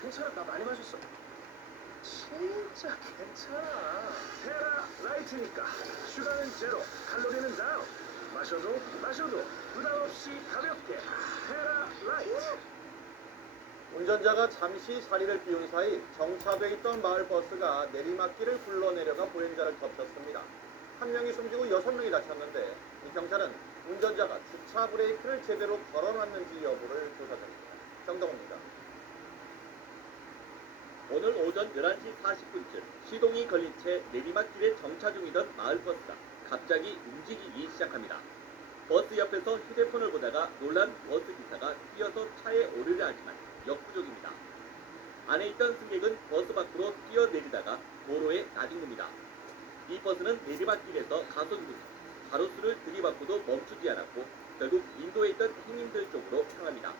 괜찮아. 나 많이 마셨어. 진짜 괜찮아. 테라 라이트니까 슈가는 제로, 칼로리는 다운. 마셔도 부담 없이 가볍게. 테라 라이트. 운전자가 잠시 자리를 비운 사이 정차돼 있던 마을버스가 내리막길을 굴러내려가 보행자를 덮쳤습니다. 한 명이 숨지고 6명이 다쳤는데 이 경찰은 운전자가 주차 브레이크를 제대로 걸어놨는지 여부를 조사 중입니다. 정동훈입니다. 오늘 오전 11시 40분쯤 시동이 걸린 채 내리막길에 정차 중이던 마을버스가 갑자기 움직이기 시작합니다. 버스 옆에서 휴대폰을 보다가 놀란 버스 기사가 뛰어서 차에 오르려 하지만 역부족입니다. 안에 있던 승객은 버스 밖으로 뛰어내리다가 도로에 나뒹굽니다. 이 버스는 내리막길에서 가속이면서 가로수를 들이받고도 멈추지 않았고 결국 인도에 있던 행인들 쪽으로 향합니다.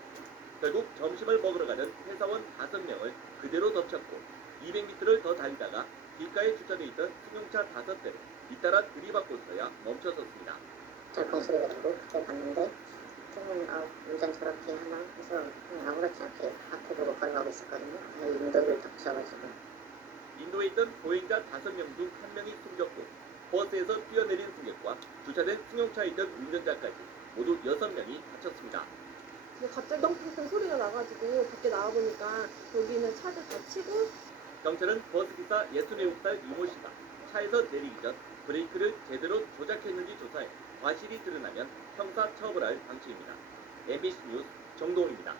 결국 점심을 먹으러 가는 회사원 5명을 그대로 덮쳤고 200m를 더 달리다가 길가에 주차돼 있던 승용차 5대를 잇따라 들이받고서야 멈춰섰습니다. 짤컹 소리가 나고 그때 봤는데 그때는 운전 저렇게 하나 해서 그냥 아무렇지 않게 앞에 보고 걸어가고 있었거든요. 인도를 덮쳐가지고. 인도에 있던 보행자 5명 중 1명이 숨졌고 버스에서 뛰어내린 승객과 주차된 승용차에 있던 운전자까지 모두 6명이 다쳤습니다. 갑자기 덩텅텅 소리가 나가지고 밖에 나와보니까 여기는 차들 다 치고. 경찰은 버스기사 67살 유모 씨가 차에서 내리기 전 브레이크를 제대로 조작했는지 조사해 과실이 드러나면 형사 처벌할 방침입니다. MBC 뉴스 정동훈입니다.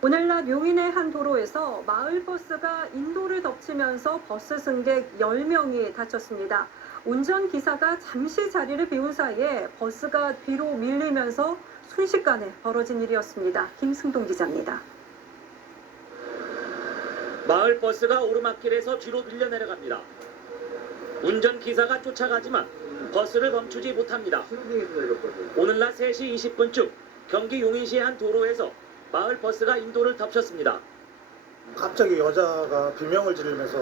오늘 낮 용인의 한 도로에서 마을버스가 인도를 덮치면서 버스 승객 10명이 다쳤습니다. 운전기사가 잠시 자리를 비운 사이에 버스가 뒤로 밀리면서 순식간에 벌어진 일이었습니다. 김승동 기자입니다. 마을버스가 오르막길에서 뒤로 밀려 내려갑니다. 운전기사가 쫓아가지만 버스를 멈추지 못합니다. 오늘 낮 3시 20분쯤 경기 용인시의 한 도로에서 마을버스가 인도를 덮쳤습니다. 갑자기 여자가 비명을 지르면서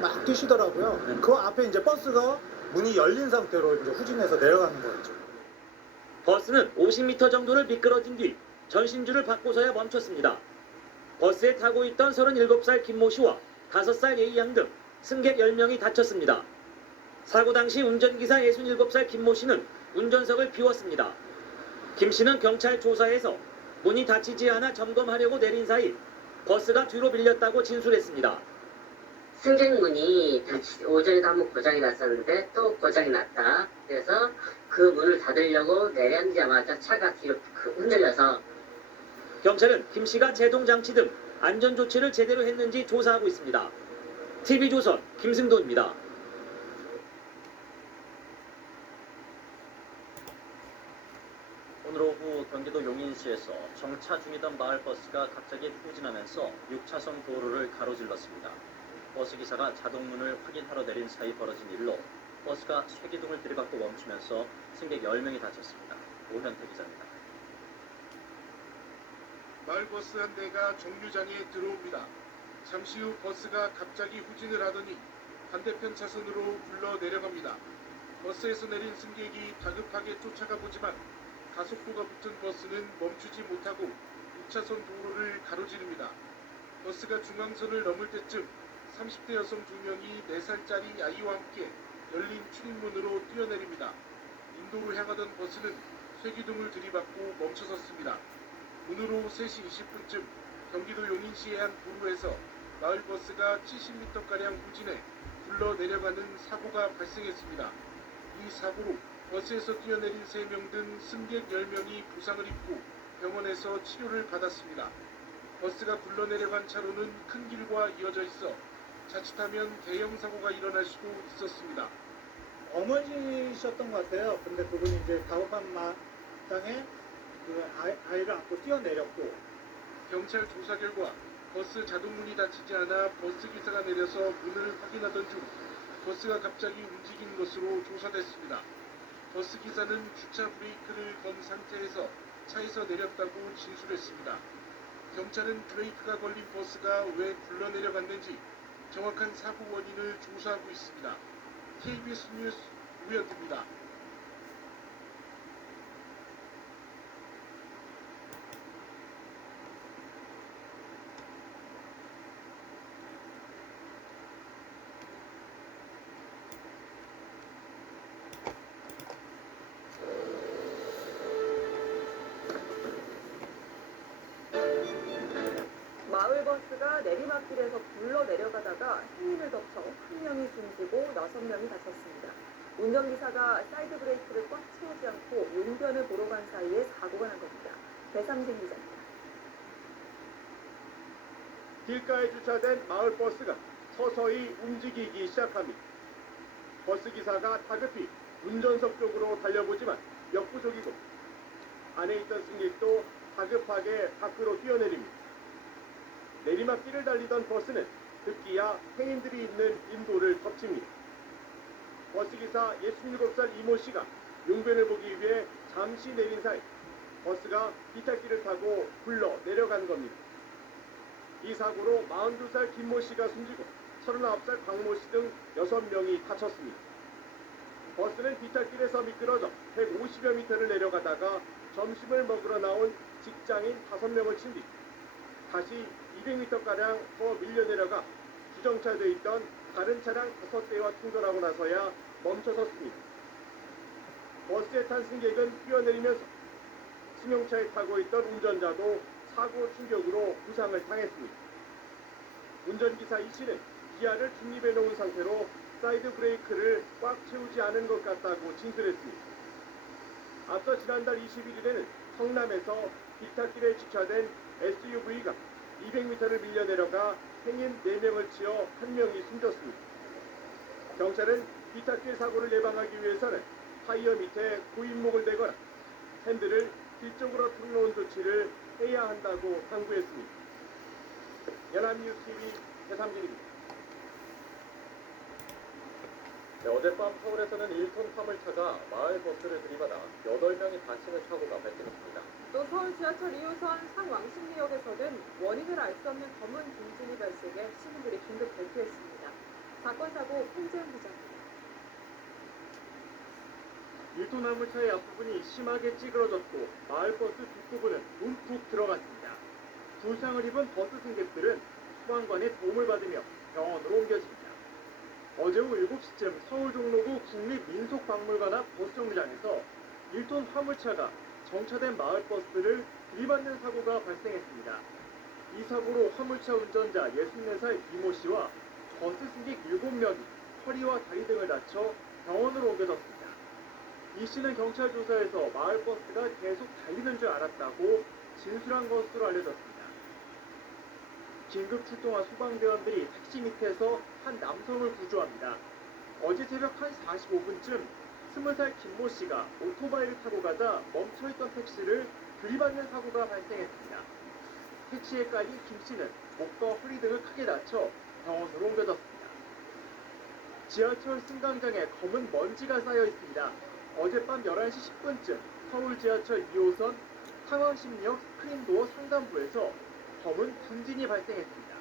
막 뛰시더라고요. 그 앞에 이제 버스가 문이 열린 상태로 이제 후진해서 내려가는 거였죠. 버스는 50m 정도를 미끄러진 뒤 전신줄을 받고서야 멈췄습니다. 버스에 타고 있던 37살 김모 씨와 5살 예이 양 등 승객 10명이 다쳤습니다. 사고 당시 운전기사 67살 김모 씨는 운전석을 비웠습니다. 김 씨는 경찰 조사에서 문이 닫히지 않아 점검하려고 내린 사이 버스가 뒤로 밀렸다고 진술했습니다. 승객문이 오전에도 한번 고장이 났었는데 또 고장이 났다. 그래서 그 문을 닫으려고 내려앉자마자 차가 뒤로 흔들려서. 경찰은 김 씨가 제동장치 등 안전조치를 제대로 했는지 조사하고 있습니다. TV조선 김승돈입니다. 오늘 오후 경기도 용인시에서 정차 중이던 마을버스가 갑자기 후진하면서 6차선 도로를 가로질렀습니다. 버스기사가 자동문을 확인하러 내린 사이 벌어진 일로 버스가 쇠기둥을 들이받고 멈추면서 승객 10명이 다쳤습니다. 오현태 기자입니다. 마을버스 한 대가 정류장에 들어옵니다. 잠시 후 버스가 갑자기 후진을 하더니 반대편 차선으로 굴러 내려갑니다. 버스에서 내린 승객이 다급하게 쫓아가 보지만 가속도가 붙은 버스는 멈추지 못하고 6차선 도로를 가로지릅니다. 버스가 중앙선을 넘을 때쯤 30대 여성 2명이 4살짜리 아이와 함께 열린 출입문으로 뛰어내립니다. 인도로 향하던 버스는 쇠기둥을 들이받고 멈춰섰습니다. 오늘 오후 3시 20분쯤 경기도 용인시의 한 도로에서 마을버스가 70m가량 후진해 굴러 내려가는 사고가 발생했습니다. 이 사고로 버스에서 뛰어내린 3명 등 승객 10명이 부상을 입고 병원에서 치료를 받았습니다. 버스가 굴러내려간 차로는 큰 길과 이어져 있어 자칫하면 대형 사고가 일어날 수도 있었습니다. 어머니셨던 것 같아요. 근데 그분이 이제 다급한 마당에 그 아이를 안고 뛰어내렸고. 경찰 조사 결과 버스 자동문이 닫히지 않아 버스 기사가 내려서 문을 확인하던 중 버스가 갑자기 움직인 것으로 조사됐습니다. 버스 기사는 주차 브레이크를 건 상태에서 차에서 내렸다고 진술했습니다. 경찰은 브레이크가 걸린 버스가 왜 굴러내려갔는지 정확한 사고 원인을 조사하고 있습니다. KBS 뉴스 우현입니다. 마을버스가 내리막길에서 굴러 내려가다가 행인을 덮쳐 한 명이 숨지고 6명이 다쳤습니다. 운전기사가 사이드 브레이크를 꽉 채우지 않고 용변을 보러 간 사이에 사고가 난 겁니다. 배삼진 기자입니다. 길가에 주차된 마을버스가 서서히 움직이기 시작합니다. 버스기사가 다급히 운전석 쪽으로 달려보지만 역부족이고 안에 있던 승객도 다급하게 밖으로 뛰어내립니다. 내리막길을 달리던 버스는 급기야 행인들이 있는 인도를 덮칩니다. 버스기사 67살 이모 씨가 용변을 보기 위해 잠시 내린 사이 버스가 비탈길을 타고 굴러 내려간 겁니다. 이 사고로 42살 김모 씨가 숨지고 39살 강모 씨 등 6명이 다쳤습니다. 버스는 비탈길에서 미끄러져 150여 미터를 내려가다가 점심을 먹으러 나온 직장인 5명을 친 뒤 다시 200m가량 더 밀려 내려가 주정차되어 있던 다른 차량 5대와 충돌하고 나서야 멈춰섰습니다. 버스에 탄 승객은 뛰어내리면서 승용차에 타고 있던 운전자도 사고 충격으로 부상을 당했습니다. 운전기사 이 씨는 기아를 중립해 놓은 상태로 사이드 브레이크를 꽉 채우지 않은 것 같다고 진술했습니다. 앞서 지난달 21일에는 성남에서 비탈길에 주차된 SUV가 200m를 밀려 내려가 행인 4명을 치어 1명이 숨졌습니다. 경찰은 비탈길 사고를 예방하기 위해서는 타이어 밑에 고인목을 대거나 핸들을 뒤쪽으로 틀어놓은 조치를 해야 한다고 당부했습니다. 연합뉴스TV 배삼진입니다. 어젯밤 서울에서는 1톤 화물차가 마을버스를 들이받아 8명이 다치는 사고가 발생했습니다. 또 서울 지하철 2호선 상왕십리역에서는 원인을 알 수 없는 검은 분진이 발생해 시민들이 긴급 발표했습니다. 사건 사고 홍재훈 기자입니다. 1톤 화물차의 앞부분이 심하게 찌그러졌고 마을버스 뒷부분은 움푹 들어갔습니다. 부상을 입은 버스 승객들은 소방관의 도움을 받으며 병원으로 옮겨집니다. 어제 오후 7시쯤 서울 종로구 국립민속박물관 앞 버스정류장에서 1톤 화물차가 정차된 마을버스를 들이받는 사고가 발생했습니다. 이 사고로 화물차 운전자 64살 이모 씨와 버스 승객 7명이 허리와 다리 등을 다쳐 병원으로 옮겨졌습니다. 이 씨는 경찰 조사에서 마을버스가 계속 달리는 줄 알았다고 진술한 것으로 알려졌습니다. 긴급 출동한 소방대원들이 택시 밑에서 한 남성을 구조합니다. 어제 새벽 1시 45분쯤 20살 김모 씨가 오토바이를 타고 가다 멈춰있던 택시를 들이받는 사고가 발생했습니다. 택시에 깔린 김 씨는 목과 허리 등을 크게 다쳐 병원으로 옮겨졌습니다. 지하철 승강장에 검은 먼지가 쌓여 있습니다. 어젯밤 11시 10분쯤 서울 지하철 2호선 상왕십리역 스크린도어 상단부에서 검은 분진이 발생했습니다.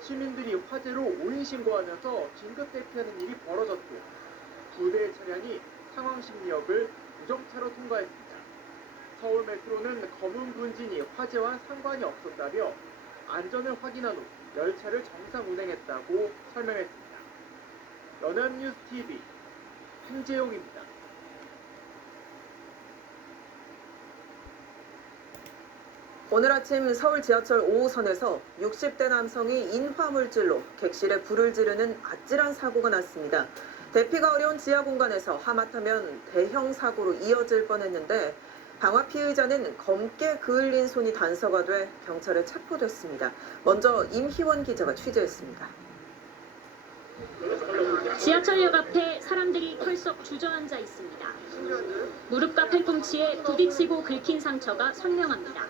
시민들이 화재로 오인 신고하면서 긴급 대피하는 일이 벌어졌고 2대의 차량이 상왕십리역을 무정차로 통과했습니다. 서울 메트로는 검은 분진이 화재와 상관이 없었다며 안전을 확인한 후 열차를 정상 운행했다고 설명했습니다. 연합뉴스TV 한재용입니다. 오늘 아침 서울 지하철 5호선에서 60대 남성이 인화물질로 객실에 불을 지르는 아찔한 사고가 났습니다. 대피가 어려운 지하 공간에서 하마터면 대형 사고로 이어질 뻔했는데 방화 피의자는 검게 그을린 손이 단서가 돼 경찰에 체포됐습니다. 먼저 임희원 기자가 취재했습니다. 지하철역 앞에 사람들이 털썩 주저앉아 있습니다. 무릎과 팔꿈치에 부딪히고 긁힌 상처가 선명합니다.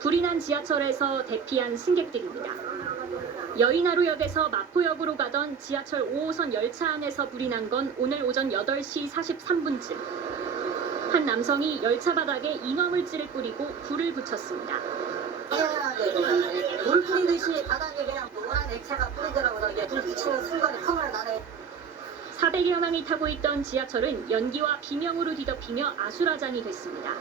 불이 난 지하철에서 대피한 승객들입니다. 여의나루역에서 마포역으로 가던 지하철 5호선 열차 안에서 불이 난 건 오늘 오전 8시 43분쯤. 한 남성이 열차 바닥에 인화물질을 뿌리고 불을 붙였습니다. 되고 물 뿌리듯이 바닥에 그냥 노란 액체가 뿌리더라고요. 이게 불 붙이는 순간에 컴을 나네. 400여 명이 타고 있던 지하철은 연기와 비명으로 뒤덮이며 아수라장이 됐습니다.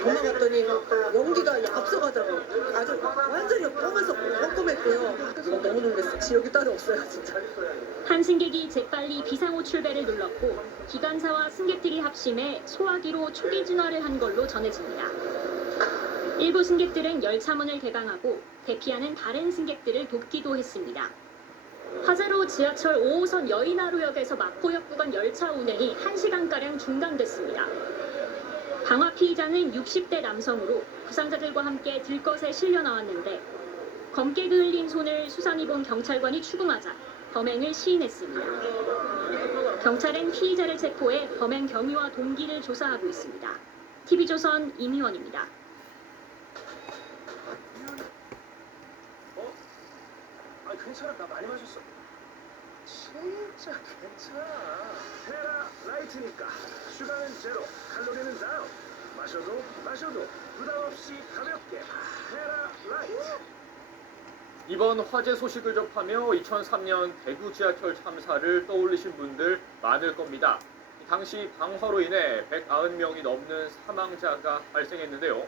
도망갔더니 연기가 앞서가더라고요. 아주 완전히 검에서 꼼꼼했고요. 그래서 너무 놀랐어요. 지역이 따로 없어요, 진짜. 한 승객이 재빨리 비상호 출배를 눌렀고 기관사와 승객들이 합심해 소화기로 초기 진화를 한 걸로 전해집니다. 일부 승객들은 열차문을 개방하고 대피하는 다른 승객들을 돕기도 했습니다. 화재로 지하철 5호선 여의나루역에서 마포역 구간 열차 운행이 1시간가량 중단됐습니다. 방화 피의자는 60대 남성으로 부상자들과 함께 들것에 실려 나왔는데 검게 그을린 손을 수상히 본 경찰관이 추궁하자 범행을 시인했습니다. 경찰은 피의자를 체포해 범행 경위와 동기를 조사하고 있습니다. TV조선 임희원입니다. 괜찮아. 나 많이 마셨어. 진짜 괜찮아. 헤라 라이트니까 슈가는 제로, 칼로리는 다운. 마셔도 부담 없이 가볍게. 헤라 라이트. 이번 화재 소식을 접하며 2003년 대구 지하철 참사를 떠올리신 분들 많을 겁니다. 당시 방화로 인해 190명이 넘는 사망자가 발생했는데요.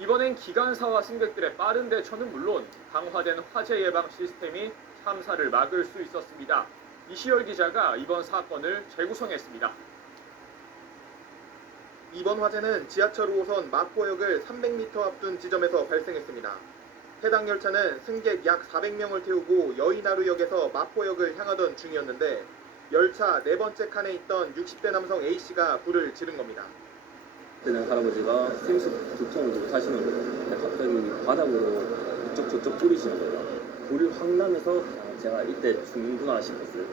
이번엔 기관사와 승객들의 빠른 대처는 물론 강화된 화재 예방 시스템이 참사를 막을 수 있었습니다. 이시열 기자가 이번 사건을 재구성했습니다. 이번 화재는 지하철 5호선 마포역을 300m 앞둔 지점에서 발생했습니다. 해당 열차는 승객 약 400명을 태우고 여의나루역에서 마포역을 향하던 중이었는데 열차 네 번째 칸에 있던 60대 남성 A씨가 불을 지른 겁니다. 그때는 할아버지가 생수 두 통을 들고 타시는 거예요. 갑자기 바닥으로 이쪽 저쪽 뿌리시는 거예요. 불이 확 나면서 제가 이때 죽는구나 싶었어요.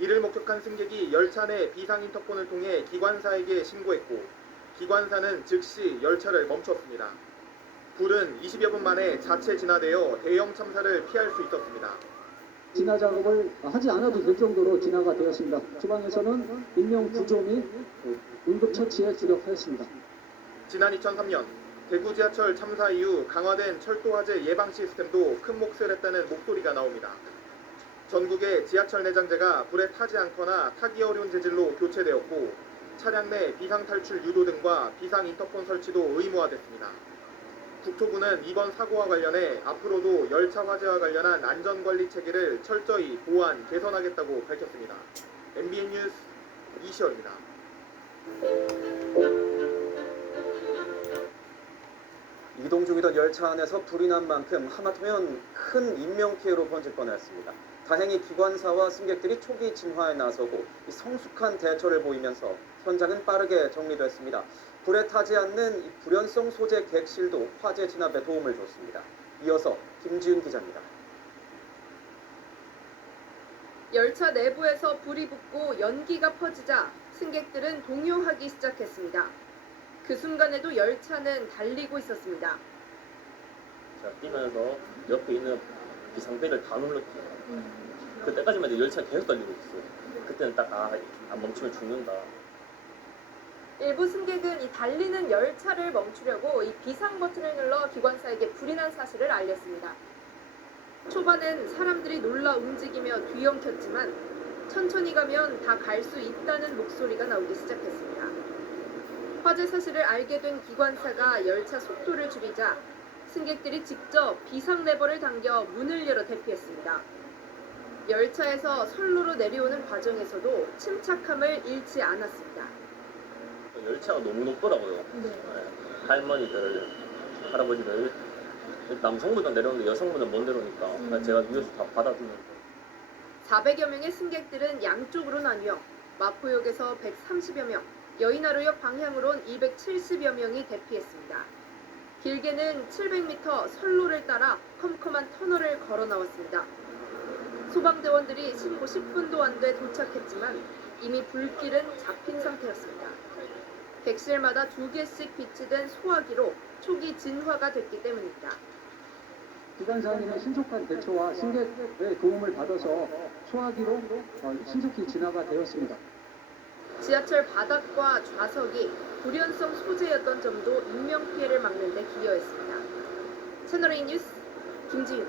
이를 목격한 승객이 열차 내 비상 인터폰을 통해 기관사에게 신고했고 기관사는 즉시 열차를 멈췄습니다. 불은 20여 분 만에 자체 진화되어 대형 참사를 피할 수 있었습니다. 진화 작업을 하지 않아도 될 정도로 진화가 되었습니다. 주방에서는 인명 구조 및 응급처치에 주력하였습니다. 지난 2003년 대구 지하철 참사 이후 강화된 철도 화재 예방 시스템도 큰 몫을 했다는 목소리가 나옵니다. 전국의 지하철 내장재가 불에 타지 않거나 타기 어려운 재질로 교체되었고 차량 내 비상 탈출 유도 등과 비상 인터폰 설치도 의무화됐습니다. 국토부는 이번 사고와 관련해 앞으로도 열차 화재와 관련한 안전관리 체계를 철저히 보완, 개선하겠다고 밝혔습니다. MBN 뉴스 이시열입니다. 이동 중이던 열차 안에서 불이 난 만큼 하마터면 큰 인명피해로 번질 뻔했습니다. 다행히 기관사와 승객들이 초기 진화에 나서고 성숙한 대처를 보이면서 현장은 빠르게 정리됐습니다. 불에 타지 않는 불연성 소재 객실도 화재 진압에 도움을 줬습니다. 이어서 김지윤 기자입니다. 열차 내부에서 불이 붙고 연기가 퍼지자 승객들은 동요하기 시작했습니다. 그 순간에도 열차는 달리고 있었습니다. 제가 뛰면서 옆에 있는 비상벨을 다 눌렀죠. 그때까지만 해도 열차 계속 달리고 있었어요. 그때는 딱 안 멈추면 죽는다. 일부 승객은 이 달리는 열차를 멈추려고 이 비상 버튼을 눌러 기관사에게 불이 난 사실을 알렸습니다. 초반엔 사람들이 놀라 움직이며 뒤엉켰지만 천천히 가면 다 갈 수 있다는 목소리가 나오기 시작했습니다. 화재 사실을 알게 된 기관사가 열차 속도를 줄이자 승객들이 직접 비상 레버를 당겨 문을 열어 대피했습니다. 열차에서 선로로 내려오는 과정에서도 침착함을 잃지 않았습니다. 열차가 너무 높더라고요. 네. 할머니들, 할아버지들, 남성분은 내려오는데 여성분은 못 내려오니까 제가 위에서 다 받아주면서 400여 명의 승객들은 양쪽으로 나뉘어 마포역에서 130여 명, 여의나루역 방향으론 270여 명이 대피했습니다. 길게는 700m 선로를 따라 컴컴한 터널을 걸어 나왔습니다. 소방대원들이 신고 10분도 안 돼 도착했지만 이미 불길은 잡힌 상태였습니다. 객실마다 2개씩 비치된 소화기로 초기 진화가 됐기 때문입니다. 기관사님의 신속한 대처와 승객의 도움을 받아서 소화기로 신속히 진화가 되었습니다. 지하철 바닥과 좌석이 불연성 소재였던 점도 인명피해를 막는 데 기여했습니다. 채널A 뉴스 김지윤.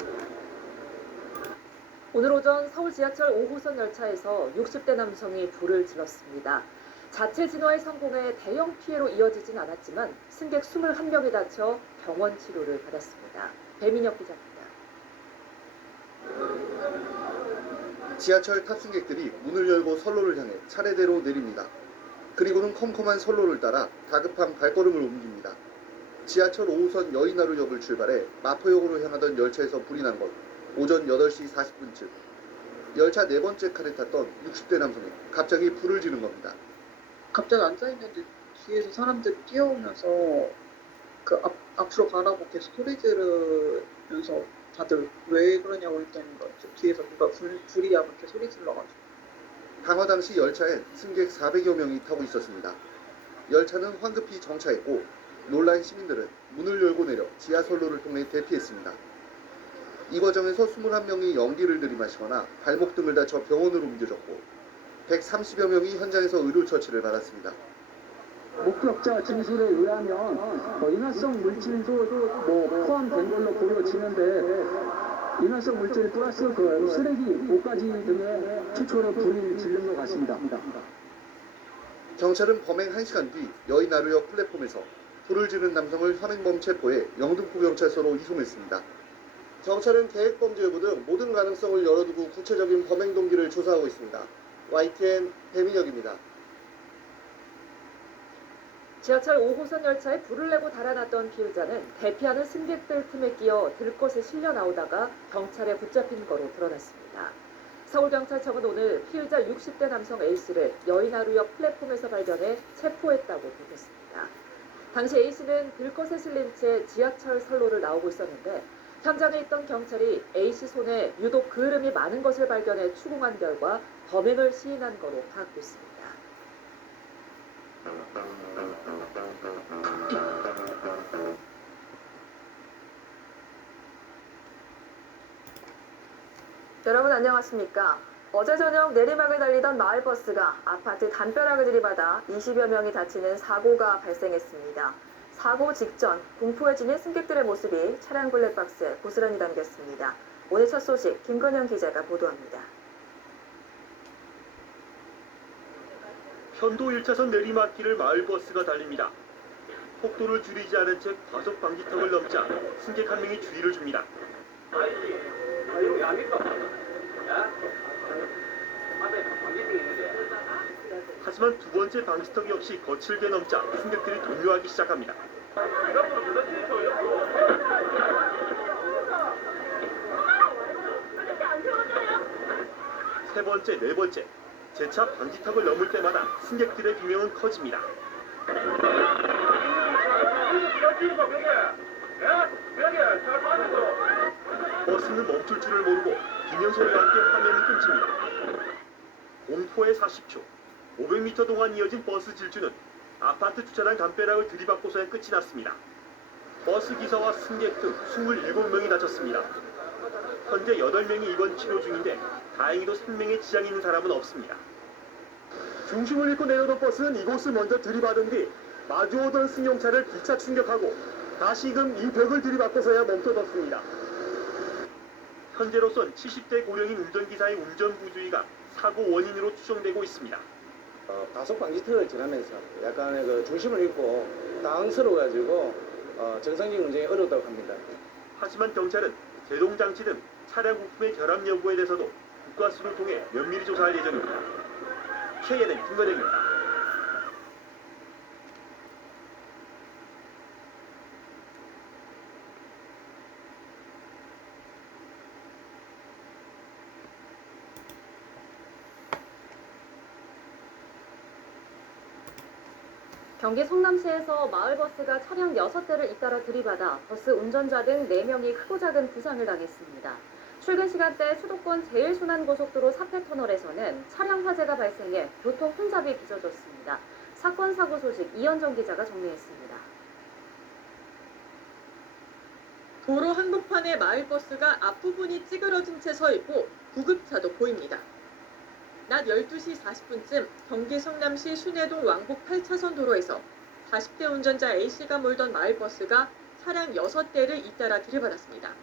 오늘 오전 서울 지하철 5호선 열차에서 60대 남성이 불을 질렀습니다. 자체 진화에 성공해 대형 피해로 이어지진 않았지만 승객 21명이 다쳐 병원 치료를 받았습니다. 배민혁 기자입니다. 지하철 탑승객들이 문을 열고 선로를 향해 차례대로 내립니다. 그리고는 컴컴한 선로를 따라 다급한 발걸음을 옮깁니다. 지하철 5호선 여의나루역을 출발해 마포역으로 향하던 열차에서 불이 난 것 오전 8시 40분쯤 열차 네 번째 칸에 탔던 60대 남성이 갑자기 불을 지른 겁니다. 갑자기 앉아있는데 뒤에서 사람들이 뛰어오면서 그 앞으로 가라고 계속 소리 지르면서 다들 왜 그러냐고 했더니 뒤에서 누가 불이야 이렇게 소리 질러가지고. 방화 당시 열차엔 승객 400여 명이 타고 있었습니다. 열차는 황급히 정차했고 놀란 시민들은 문을 열고 내려 지하선로를 통해 대피했습니다. 이 과정에서 21명이 연기를 들이마시거나 발목 등을 다쳐 병원으로 옮겨졌고 130여 명이 현장에서 의료 처치를 받았습니다. 목격자 진술에 의하면 인화성 물질도 포함된 걸로 보여지는데 인화성 물질 플러스 그 쓰레기, 옷가지 등의 추초로 불을 지른 것 같습니다. 경찰은 범행 1시간 뒤 여의나루역 플랫폼에서 불을 지른 남성을 현행범 체포해 영등포경찰서로 이송했습니다. 경찰은 계획범죄 여부 등 모든 가능성을 열어두고 구체적인 범행 동기를 조사하고 있습니다. YTN 배민혁입니다. 지하철 5호선 열차에 불을 내고 달아났던 피해자는 대피하는 승객들 틈에 끼어 들것에 실려 나오다가 경찰에 붙잡힌 거로 드러났습니다. 서울경찰청은 오늘 피의자 60대 남성 A씨를 여의나루역 플랫폼에서 발견해 체포했다고 밝혔습니다. 당시 A씨는 들것에 실린 채 지하철 선로를 나오고 있었는데 현장에 있던 경찰이 A씨 손에 유독 그을음이 많은 것을 발견해 추궁한 결과 범행을 시인한 거로 파악됐습니다. 여러분 안녕하십니까? 어제 저녁 내리막을 달리던 마을버스가 아파트 담벼락을 들이받아 20여 명이 다치는 사고가 발생했습니다. 사고 직전 공포에 지닌 승객들의 모습이 차량 블랙박스에 고스란히 담겼습니다. 오늘 첫 소식 김건영 기자가 보도합니다. 편도 1차선 내리막길을 마을버스가 달립니다. 속도를 줄이지 않은 채 과속 방지턱을 넘자 승객 한 명이 주의를 줍니다. 하지만 두 번째 방지턱 역시 거칠게 넘자 승객들이 동요하기 시작합니다. 세 번째, 네 번째, 재차 방지턱을 넘을 때마다 승객들의 비명은 커집니다. 버스는 멈출 줄을 모르고 비명 소리와 함께 화면이 끊깁니다. 공포의 40초, 500m 동안 이어진 버스 질주는 아파트 주차장 담벼락을 들이받고서야 끝이 났습니다. 버스 기사와 승객 등 27명이 다쳤습니다. 현재 8명이 입원 치료 중인데 다행히도 생명에 지장이 있는 사람은 없습니다. 중심을 잃고 내려오던 버스는 이곳을 먼저 들이받은 뒤 마주오던 승용차를 기차 충격하고 다시금 이 벽을 들이받고서야 멈춰섰습니다. 현재로선 70대 고령인 운전기사의 운전 부주의가 사고 원인으로 추정되고 있습니다. 과속 방지턱을 지나면서 약간의 그 중심을 잃고 당황스러워가지고 정상적인 운전이 어렵다고 합니다. 하지만 경찰은 제동장치 등 차량 부품의 결함 여부에 대해서도 국가수를 통해 면밀히 조사할 예정입니다. KNN 김건영입니다. 경기 성남시에서 마을버스가 차량 6대를 잇따라 들이받아 버스 운전자 등 4명이 크고 작은 부상을 당했습니다. 출근 시간대 수도권 제일순환고속도로 사패터널에서는 차량 화재가 발생해 교통 혼잡이 빚어졌습니다. 사건 사고 소식 이현정 기자가 정리했습니다. 도로 한복판에 마을버스가 앞부분이 찌그러진 채 서 있고 구급차도 보입니다. 낮 12시 40분쯤 경기 성남시 순회동 왕복 8차선 도로에서 40대 운전자 A씨가 몰던 마을버스가 차량 6대를 잇따라 들이받았습니다.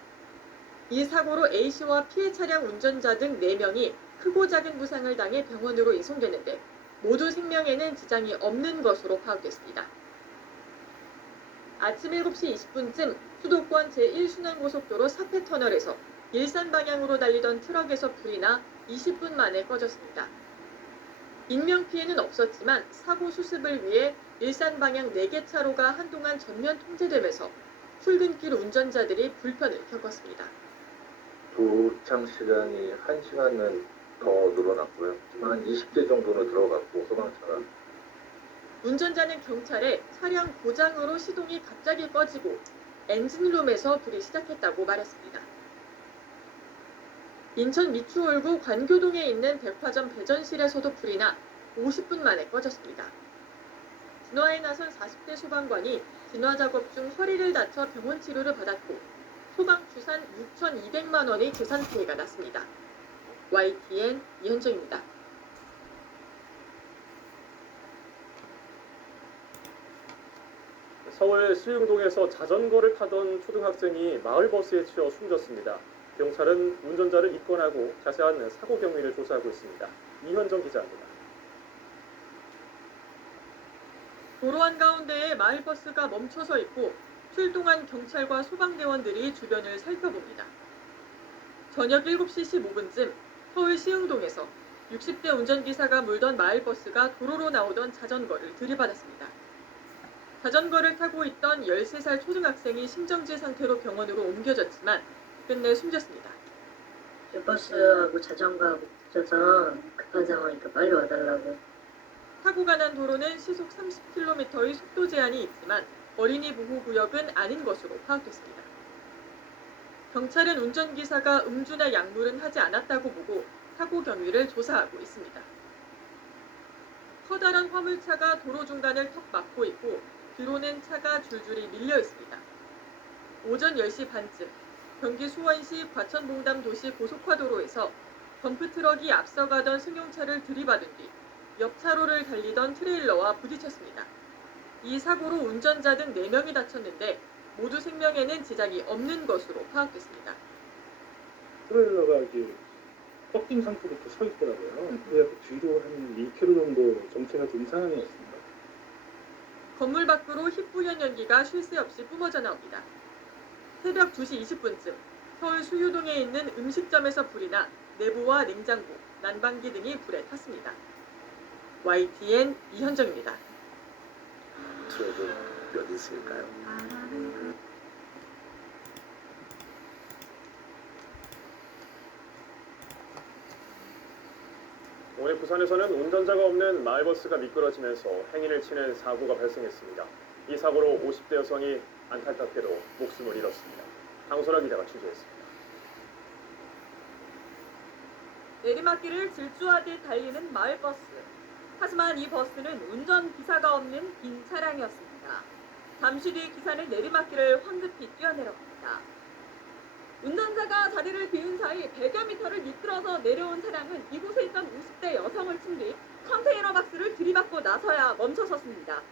이 사고로 A씨와 피해 차량 운전자 등 4명이 크고 작은 부상을 당해 병원으로 이송됐는데 모두 생명에는 지장이 없는 것으로 파악됐습니다. 아침 7시 20분쯤 수도권 제1순환고속도로 사패터널에서 일산 방향으로 달리던 트럭에서 불이 나 20분 만에 꺼졌습니다. 인명피해는 없었지만 사고 수습을 위해 일산 방향 4개 차로가 한동안 전면 통제되면서 출근길 운전자들이 불편을 겪었습니다. 도착 시간이 1시간은 더 늘어났고요. 한 20대 정도는 들어갔고 소방차가. 운전자는 경찰에 차량 고장으로 시동이 갑자기 꺼지고 엔진룸에서 불이 시작했다고 말했습니다. 인천 미추홀구 관교동에 있는 백화점 배전실에서도 불이 나 50분 만에 꺼졌습니다. 진화에 나선 40대 소방관이 진화 작업 중 허리를 다쳐 병원 치료를 받았고 소방 추산 6,200만 원의 재산 피해가 났습니다. YTN 이현정입니다. 서울 수영동에서 자전거를 타던 초등학생이 마을버스에 치여 숨졌습니다. 경찰은 운전자를 입건하고 자세한 사고 경위를 조사하고 있습니다. 이현정 기자입니다. 도로 한가운데에 마을버스가 멈춰서 있고 출동한 경찰과 소방대원들이 주변을 살펴봅니다. 저녁 7시 15분쯤 서울 시흥동에서 60대 운전기사가 몰던 마을버스가 도로로 나오던 자전거를 들이받았습니다. 자전거를 타고 있던 13살 초등학생이 심정지 상태로 병원으로 옮겨졌지만 끝내 숨졌습니다. 버스하고 자전거하고 붙어서 급한 상황이니까 빨리 와달라고. 사고가 난 도로는 시속 30km의 속도 제한이 있지만 어린이 보호구역은 아닌 것으로 파악됐습니다. 경찰은 운전기사가 음주나 약물은 하지 않았다고 보고 사고 경위를 조사하고 있습니다. 커다란 화물차가 도로 중간을 턱 막고 있고 뒤로는 차가 줄줄이 밀려 있습니다. 오전 10시 반쯤 경기 수원시 과천봉담 도시 고속화도로에서 덤프트럭이 앞서가던 승용차를 들이받은 뒤 옆 차로를 달리던 트레일러와 부딪혔습니다. 이 사고로 운전자 등 4명이 다쳤는데 모두 생명에는 지장이 없는 것으로 파악됐습니다. 트레일러가 이게 꺾인 상태부터 서 있더라고요. 그래서 뒤로 한 1km 정도 정체가 된 상황이었습니다. 건물 밖으로 희뿌연 연기가 쉴 새 없이 뿜어져 나옵니다. 새벽 2시 20분쯤 서울 수유동에 있는 음식점에서 불이 나 내부와 냉장고, 난방기 등이 불에 탔습니다. YTN 이현정입니다. 트럭은 몇 있을까요? 오늘 부산에서는 운전자가 없는 마을버스가 미끄러지면서 행인을 치는 사고가 발생했습니다. 이 사고로 50대 여성이 안타깝게도 목숨을 잃었습니다. 강소라 기자가 취재했습니다. 내리막길을 질주하듯 달리는 마을버스. 하지만 이 버스는 운전기사가 없는 빈 차량이었습니다. 잠시 뒤 기사는 내리막길을 황급히 뛰어내려갑니다. 운전자가 자리를 비운 사이 100여 미터를 미끄러져 내려온 차량은 이곳에 있던 50대 여성을 친 뒤 컨테이너 박스를 들이받고 나서야 멈춰섰습니다.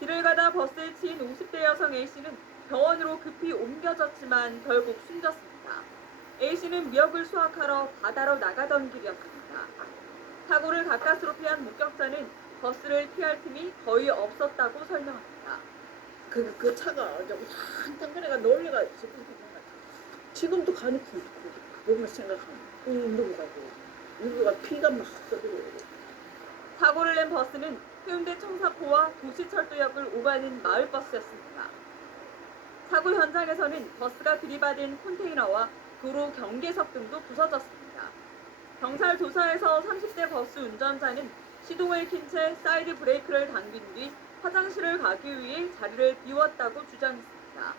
길을 가다 버스에 치인 50대 여성 A씨는 병원으로 급히 옮겨졌지만 결국 숨졌습니다. A씨는 미역을 수확하러 바다로 나가던 길이었습니다. 사고를 가까스로 피한 목격자는 버스를 피할 틈이 거의 없었다고 설명합니다. 그 차가 한탄 거리가 놀래가 지금도 가는 그것만 생각하면 누구가 피가 막 쏟아지고. 사고를 낸 버스는 해운대 청사포와 도시철도역을 오가는 마을버스였습니다. 사고 현장에서는 버스가 들이받은 컨테이너와 도로 경계석 등도 부서졌습니다. 경찰 조사에서 30대 버스 운전자는 시동을 킨 채 사이드 브레이크를 당긴 뒤 화장실을 가기 위해 자리를 비웠다고 주장했습니다.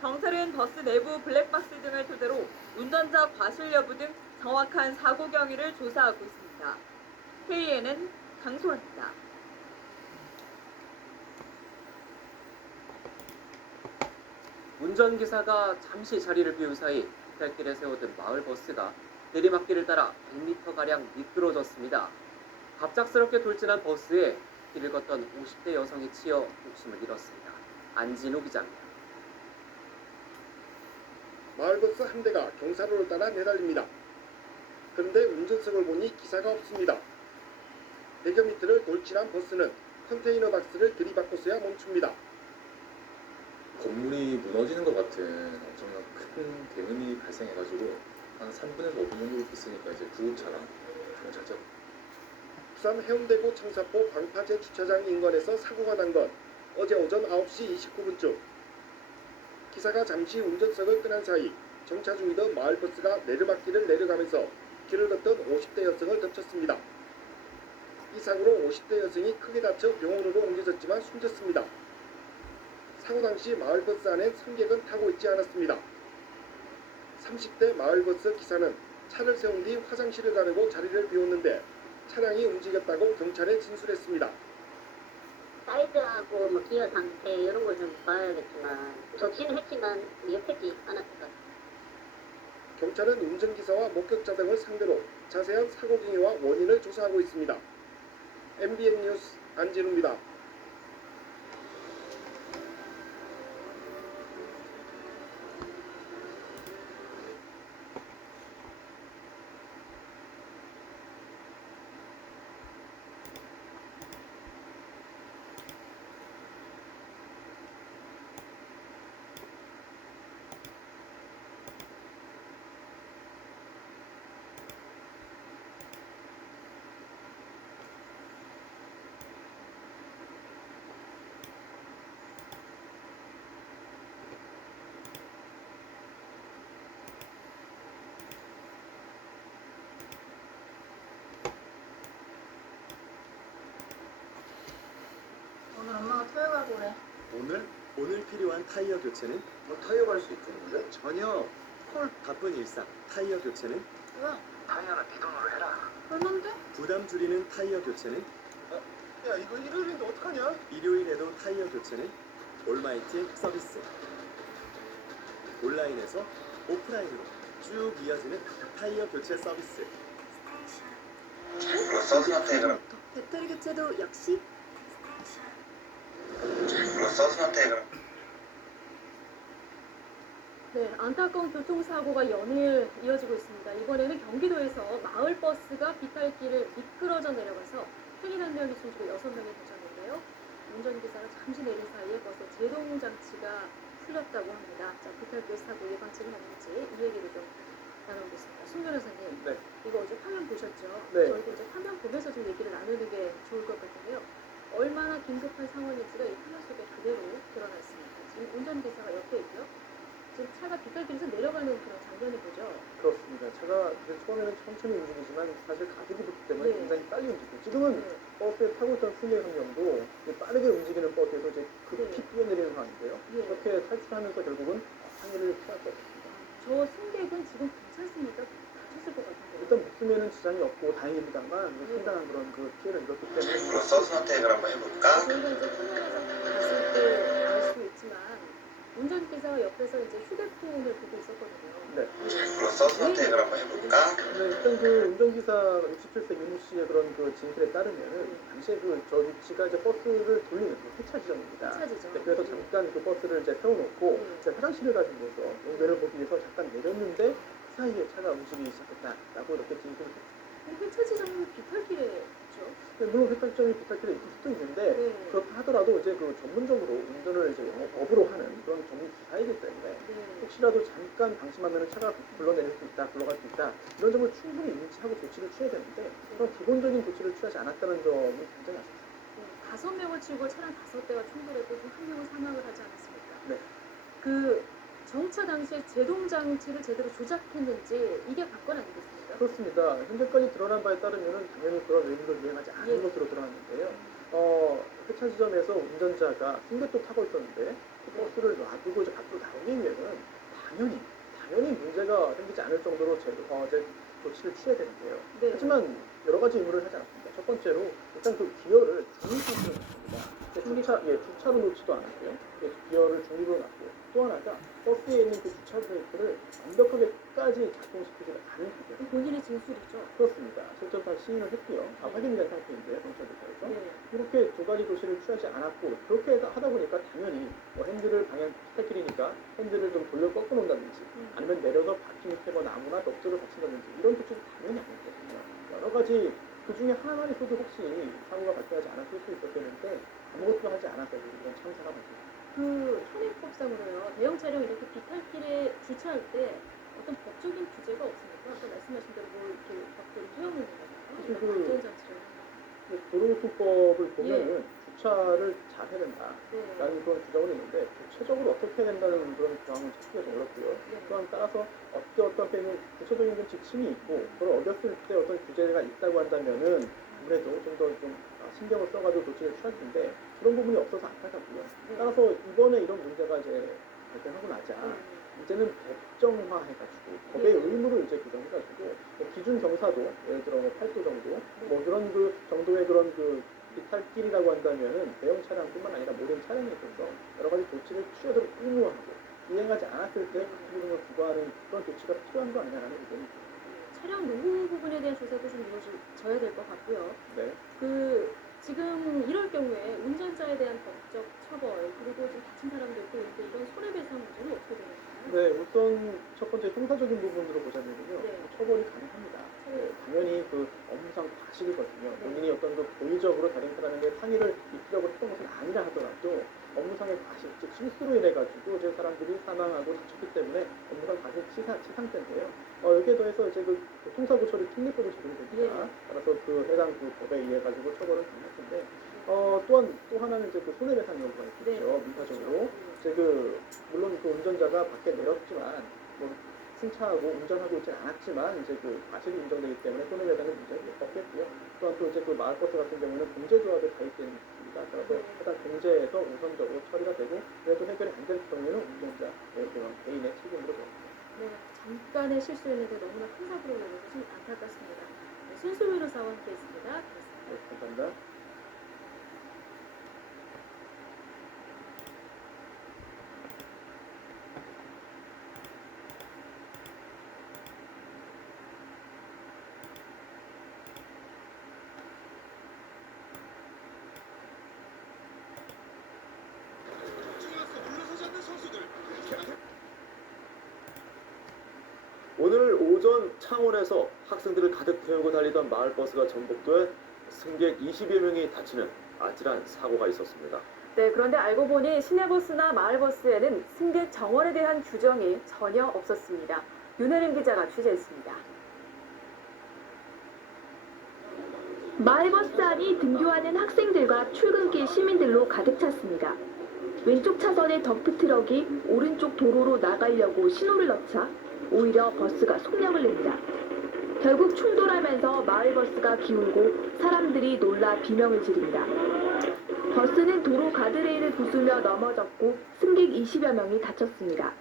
경찰은 버스 내부 블랙박스 등을 토대로 운전자 과실 여부 등 정확한 사고 경위를 조사하고 있습니다. KNN 강소라입니다. 운전기사가 잠시 자리를 비운 사이 뒷길에 세워둔 마을버스가 내리막길을 따라 100m가량 미끄러졌습니다. 갑작스럽게 돌진한 버스에 길을 걷던 50대 여성이 치여 목숨을 잃었습니다. 안진호 기자입니다. 마을버스 한 대가 경사로를 따라 내달립니다. 그런데 운전석을 보니 기사가 없습니다. 100여 미터를 돌진한 버스는 컨테이너 박스를 들이받고서야 멈춥니다. 건물이 무너지는 것 같은 엄청난 큰 대음이 발생해가지고 한 3분에서 5분 정도 있으니까 이제 구급차랑 경찰차 부산 해운대구 청사포 광파제 주차장 인근에서 사고가 난 건 어제 오전 9시 29분쯤. 기사가 잠시 운전석을 끄는 사이 정차 중이던 마을버스가 내리막길을 내려가면서 길을 걷던 50대 여성을 덮쳤습니다. 이 사고로 50대 여성이 크게 다쳐 병원으로 옮겨졌지만 숨졌습니다. 사고 당시 마을버스 안엔 승객은 타고 있지 않았습니다. 30대 마을버스 기사는 차를 세운 뒤 화장실을 가려고 자리를 비웠는데 차량이 움직였다고 경찰에 진술했습니다. 사이드하고 뭐 기어 상태 이런 걸 좀 봐야겠지만 조치는 했지만 위협하지 않았을 것 같아요. 경찰은 운전기사와 목격자 등을 상대로 자세한 사고 경위와 원인을 조사하고 있습니다. MBN 뉴스 안진우입니다. 오늘 엄마가 토요 가고 그래. 오늘 필요한 타이어 교체는? 타이어 갈 수 있겠는데? 전혀. 콜 바쁜 일상. 타이어 교체는? 왜? 타이어는 네 돈으로 해라. 얼만데? 부담 줄이는 타이어 교체는? 야 이거 일요일인데 어떡하냐? 일요일에도 타이어 교체는? 올마이티 서비스. 온라인에서 오프라인으로 쭉 이어지는 타이어 교체 서비스. 서스한테 그럼 배터리 교체도 역시 서스한테 그럼 네, 안타까운 교통사고가 연일 이어지고 있습니다. 이번에는 경기도에서 마을버스가 비탈길을 미끄러져 내려가서 행인 한 명이 숨지고 6명이 다쳤는데요. 운전기사가 잠시 내린 사이에 버스의 제동장치가 풀렸다고 합니다. 자, 비탈길 사고 예방책은 없는지 이 얘기를 좀 나눠보겠습니다. 손 변호사님, 네. 이거 어제 화면 보셨죠? 네. 저희도 이제 화면 보면서 좀 얘기를 나누는 게 좋을 것 같은데요. 얼마나 긴급한 상황인지가 이 화면 속에 그대로 드러나 있습니다. 지금 운전기사가 옆에 있고요. 지금 차가 비탈길에서 내려가는 그런 장면을 보죠. 그렇습니다. 차가 이제 처음에는 천천히 움직이지만 사실 가속이 붙기 때문에 네. 굉장히 빨리 움직이고 지금은 버스에 타고 있던 승객 한 명도 이제 빠르게 움직이는 버스에서 이제 급히 뛰어내리는 상황인데요. 네. 그렇게 탈출하면서 결국은 항해를 피할 수 없습니다. 저 승객은 지금 괜찮습니까? 다쳤을 것 같은데요. 일단 목숨에는 지장이 없고 다행입니다만 상당한 그런 그 피해를 입었기 때문에 서스한테 그럼 한번 해볼까? 저희가 이제 화면에서 봤을 때 알 수 있지만 운전기사가 옆에서 이제 휴대폰을 보고 있었거든요. 네. 서스한테 그럼 한번 해볼까? 네, 일단 그 운전기사 67세 윤우 씨의 그런 그 진술에 따르면은 당시에 저 위치가 이제 버스를 돌리는 그 회차 지점입니다. 회차 지점. 네, 그래서 잠깐 그 버스를 이제 세워놓고 이제 화장실을 가지고서 용변을 보기 위해서 잠깐 내렸는데 그 사이에 차가 움직이기 시작했다라고 이렇게 진술했습니다. 회차 지점은 비탈길에 있죠. 네, 물론 회찰점이 비탈길에 있을 수도 있는데 네. 그렇다 하더라도 이제 그 전문적으로 운전을 이제 업으로 하는 그런 전문 기사이기 때문에 네. 혹시라도 잠깐 방심하면 차가 굴러내릴 수 있다, 굴러갈 수 있다 이런 점을 충분히 인지하고 조치를 취해야 되는데 그런 기본적인 조치를 취하지 않았다는 점은 굉장히 아쉽습니다. 5명을 치고 차량 5대가 충돌했고 중 1명은 사망을 하지 않았습니까? 네. 그 정차 당시에 제동장치를 제대로 조작했는지 이게 관건 아니겠습니까? 그렇습니다. 현재까지 드러난 바에 따르면 당연히 그런 외국을 유행하지 않은 예. 것으로 드러났는데요. 회차 지점에서 운전자가 승객도 타고 있었는데 그 버스를 놔두고 이제 밖으로 나오기 위해서는 당연히 문제가 생기지 않을 정도로 이제 조치를 취해야 되는데요. 네. 하지만 여러 가지 의무를 하지 않았습니다. 첫 번째로 일단 그 기어를 중립으로 놨습니다. 주차로 놓지도 않았고요. 기어를 중립으로 놨고요. 또 하나가 버스에 있는 그 주차 브레이크를 완벽하게 끝까지 작동시키지 않은 본인의 진술이죠. 그렇습니다. 실제로 다 시인을 했고요. 다 확인된 상태인데 경찰부터에서 네. 이렇게 두 가지 조치를 취하지 않았고 그렇게 하다 보니까 당연히 뭐 핸들을 방향 피탈길이니까 핸들을 좀 돌려 꺾어 놓는다든지 아니면 내려서 바퀴 밑에 뭐 나무나 넋으로 다친다든지 이런 조치도 당연히 안 했거든요. 여러 가지 그 중에 하나만 있어도 혹시 사고가 발생하지 않았을 수 있었겠는데 아무것도 하지 않았다고 이런 참사가 발생했습니다. 그 현행법상으로요. 대형 차량 이렇게 비탈길에 주차할 때 어떤 법적인 규제가 없습니까? 아까 말씀하신 대로 뭐 이렇게 벽돌을 떼어놓는다든가 사실 안전장치를 도로교통법을 보면은 주차를 잘 해야 된다라는 네. 그런 규정은 있는데 구체적으로 어떻게 해야 된다는 그런 규정은 찾기가 좀 어렵고요. 또한 따라서 어떻게 구체적인 좀 지침이 있고 그걸 어겼을 때 어떤 규제가 있다고 한다면은 아무래도 좀 더 좀 신경을 써가지고 조치를 취할 텐데 그런 부분이 없어서 안타깝고요. 따라서 이번에 이런 문제가 이제 발생하고 나자 이제는 법정화해가지고 법의 의무를 이제 규정해가지고 뭐 기준 경사도 예를 들어 뭐 8도 정도 뭐 그런 그 정도의 그런 그 비탈길이라고 한다면은 대형 차량뿐만 아니라 모든 차량에 있어서 여러 가지 조치를 취하도록 의무화하고 이행하지 않았을 때 비용을 부과하는 그런 조치가 필요한 거 아니냐라는 의견입니다. 차량 노후 부분에 대한 조사도 좀 이루어져야 될 것 같고요. 네. 지금 이럴 경우에 운전자에 대한 법적 처벌 그리고 좀 다친 사람도 있고 있는데 이런 손해배상 문제는 어떻게 되나요? 네, 우선 첫 번째 형사적인 부분으로 보자면요, 네. 처벌이 가능합니다. 네, 당연히 그 업무상 과실이거든요. 본인이 어떤 그 고의적으로 다른 사람에게 상해를 입히려고 했던 것은 아니라 하더라도 업무상의 과실, 즉 실수로 인해 가지고 이제 사람들이 사망하고 다쳤기 때문에 업무상 과실 치상죄인데요. 여기에 더해서 이제 그 교통사고 처리 특례법이 적용이 됩니다. 따라서 그 해당 그 법에 의해 가지고 처벌을 가능할 텐데. 또한 또 하나는 이제 그 손해배상 여부가 있겠죠. 민사적으로 이제 물론 그 운전자가 밖에 내렸지만 뭐 승차하고 운전하고 있지 않았지만 이제 그 과실이 인정되기 때문에 손해배상은 문제는 없겠고요. 또한 또 이제 그 마을버스 같은 경우는 공제조합에 가입되어 있습니다. 따라서 해당 공제에서 우선적으로 처리가 되고 그래도 해결이 안 될 경우에는 운전자 개인의 책임으로 됩니다. 네, 잠깐의 실수였는데 너무나 큰 사고로 인해서 좀 안타깝습니다. 네, 손수 변호사와 함께했습니다. 네, 감사합니다. 오늘 오전 창원에서 학생들을 가득 태우고 달리던 마을버스가 전복돼 승객 20여 명이 다치는 아찔한 사고가 있었습니다. 네, 그런데 알고 보니 시내버스나 마을버스에는 승객 정원에 대한 규정이 전혀 없었습니다. 윤혜림 기자가 취재했습니다. 마을버스 안이 등교하는 학생들과 출근길 시민들로 가득 찼습니다. 왼쪽 차선의 덤프트럭이 오른쪽 도로로 나가려고 신호를 넣자 오히려 버스가 속력을 냅니다. 결국 충돌하면서 마을버스가 기울고 사람들이 놀라 비명을 지릅니다. 버스는 도로 가드레일을 부수며 넘어졌고 승객 20여 명이 다쳤습니다.